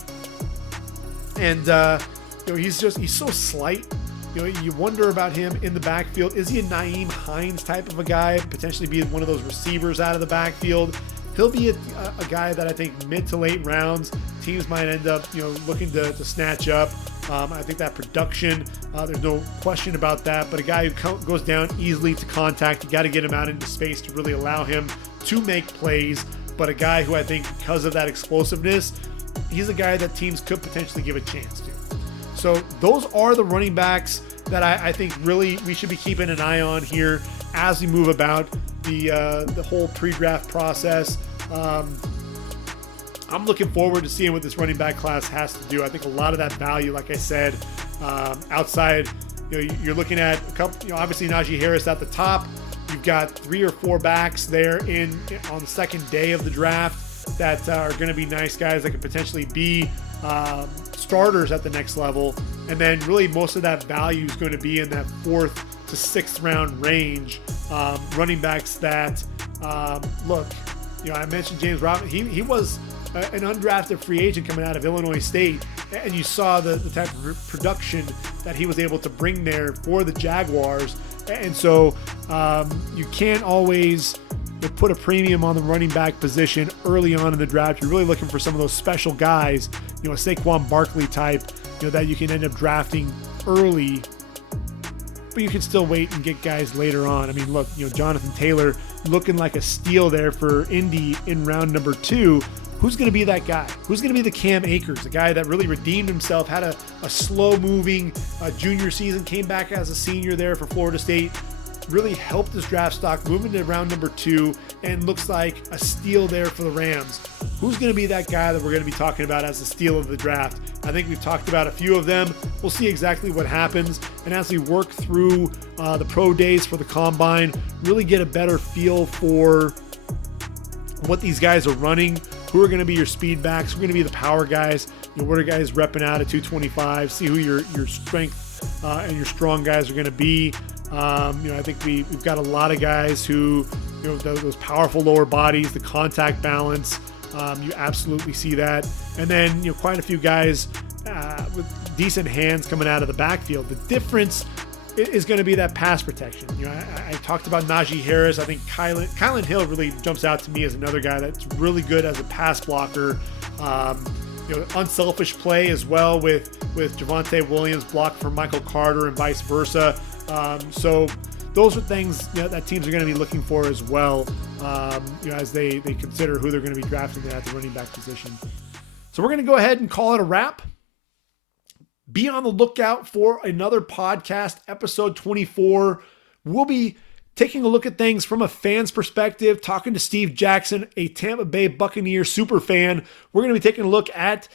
and he's so slight. You wonder about him in the backfield. Is he a Nyheim Hines type of a guy, potentially being one of those receivers out of the backfield? He'll be a guy that I think mid to late rounds teams might end up looking to snatch up. I think that production, there's no question about that, but a guy who goes down easily to contact, you got to get him out into space to really allow him to make plays. But a guy who I think, because of that explosiveness, he's a guy that teams could potentially give a chance to. So those are the running backs that I think really we should be keeping an eye on here as we move about the whole pre-draft process. I'm looking forward to seeing what this running back class has to do. I think a lot of that value, like I said, outside, you're looking at a couple, obviously Najee Harris at the top. You've got 3 or 4 backs there on the second day of the draft that are going to be nice guys that could potentially be starters at the next level. And then really most of that value is going to be in that 4th to 6th round range. Running backs that, I mentioned James Robinson. He was an undrafted free agent coming out of Illinois State, and you saw the type of production that he was able to bring there for the Jaguars. And so you can't always put a premium on the running back position early on in the draft. You're really looking for some of those special guys, a Saquon Barkley type, that you can end up drafting early, but you can still wait and get guys later on. I mean, look, Jonathan Taylor looking like a steal there for Indy in round number 2, who's going to be that guy? Who's going to be the Cam Akers, the guy that really redeemed himself, had a slow-moving junior season, came back as a senior there for Florida State, really helped his draft stock, moving to round number 2, and looks like a steal there for the Rams. Who's going to be that guy that we're going to be talking about as the steal of the draft? I think we've talked about a few of them. We'll see exactly what happens. And as we work through the pro days for the combine, really get a better feel for what these guys are running, who are going to be your speed backs, who are going to be the power guys, what are guys repping out at 225, see who your strength and your strong guys are going to be. I think we've got a lot of guys who, those powerful lower bodies, the contact balance, you absolutely see that. And then, quite a few guys with decent hands coming out of the backfield. The difference is going to be that pass protection. I talked about Najee Harris. I think Kylin Hill really jumps out to me as another guy that's really good as a pass blocker. Unselfish play as well with Javonte Williams, blocked for Michael Carter and vice versa. So those are things that teams are going to be looking for as well, as they consider who they're going to be drafting at the running back position. So we're going to go ahead and call it a wrap. Be on the lookout for another podcast, episode 24. We'll be taking a look at things from a fan's perspective, talking to Steve Jackson, a Tampa Bay Buccaneer super fan. We're going to be taking a look at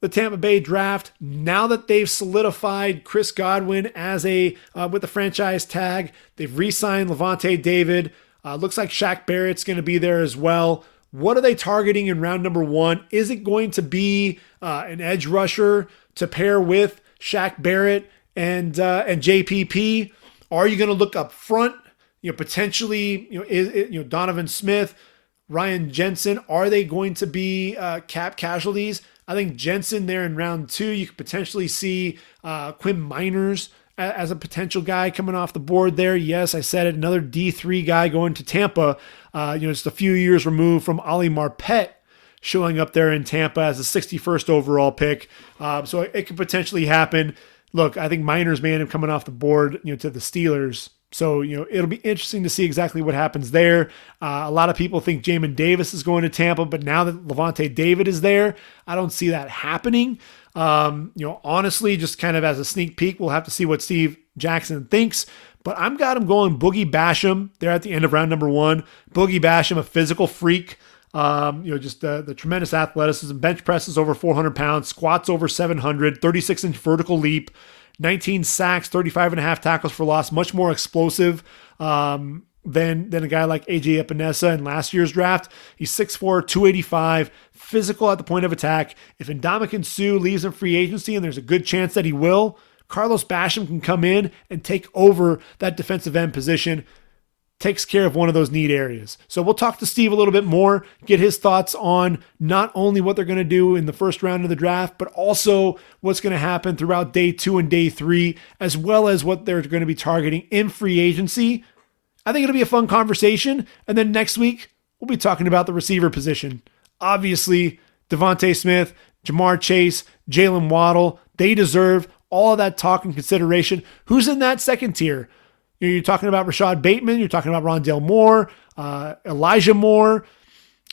the Tampa Bay draft now that they've solidified Chris Godwin as with the franchise tag. They've re-signed Lavonte David. Looks like Shaq Barrett's going to be there as well. What are they targeting in round number 1? Is it going to be an edge rusher to pair with Shaq Barrett and JPP? Are you going to look up front? Potentially, Donovan Smith, Ryan Jensen. Are they going to be cap casualties? I think Jensen there in round 2. You could potentially see Quinn Miners as a potential guy coming off the board there. Yes, I said it. Another D3 guy going to Tampa. Just a few years removed from Ali Marpet showing up there in Tampa as a 61st overall pick. So it could potentially happen. Look, I think Miners may end up coming off the board, to the Steelers. So, it'll be interesting to see exactly what happens there. A lot of people think Jamin Davis is going to Tampa, but now that Lavonte David is there, I don't see that happening. Honestly, just kind of as a sneak peek, we'll have to see what Steve Jackson thinks. But I've got him going Boogie Basham there at the end of round number 1. Boogie Basham, a physical freak. Just the tremendous athleticism, bench presses over 400 pounds, squats over 700, 36-inch vertical leap, 19 sacks, 35.5 tackles for loss, much more explosive than a guy like AJ Epinesa in last year's draft. He's 6'4", 285, physical at the point of attack. If Ndamukong Suh leaves in free agency, and there's a good chance that he will, Carlos Basham can come in and take over that defensive end position. Takes care of one of those need areas. So we'll talk to Steve a little bit more, get his thoughts on not only what they're going to do in the first round of the draft, but also what's going to happen throughout day 2 and day 3, as well as what they're going to be targeting in free agency. I think it'll be a fun conversation. And then next week, we'll be talking about the receiver position. Obviously, Devontae Smith, Jamar Chase, Jalen Waddle, they deserve all of that talk and consideration. Who's in that second tier? You're talking about Rashad Bateman. You're talking about Rondale Moore, Elijah Moore,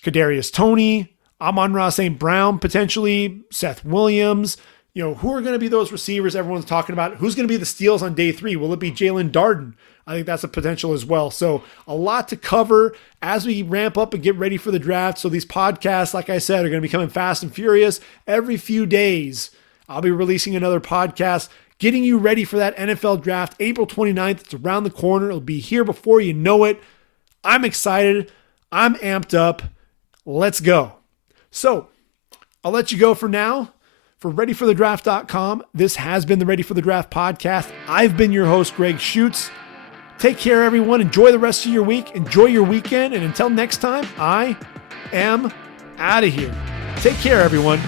Kadarius Toney, Amon-Ra St. Brown, potentially, Seth Williams. Who are going to be those receivers everyone's talking about? Who's going to be the steals on day 3? Will it be Jalen Darden? I think that's a potential as well. So a lot to cover as we ramp up and get ready for the draft. So these podcasts, like I said, are going to be coming fast and furious. Every few days, I'll be releasing another podcast, getting you ready for that NFL draft, April 29th. It's around the corner. It'll be here before you know it. I'm excited. I'm amped up. Let's go. So I'll let you go for now. For ReadyForTheDraft.com, this has been the Ready for the Draft podcast. I've been your host, Gregg Schutze. Take care, everyone. Enjoy the rest of your week. Enjoy your weekend. And until next time, I am out of here. Take care, everyone.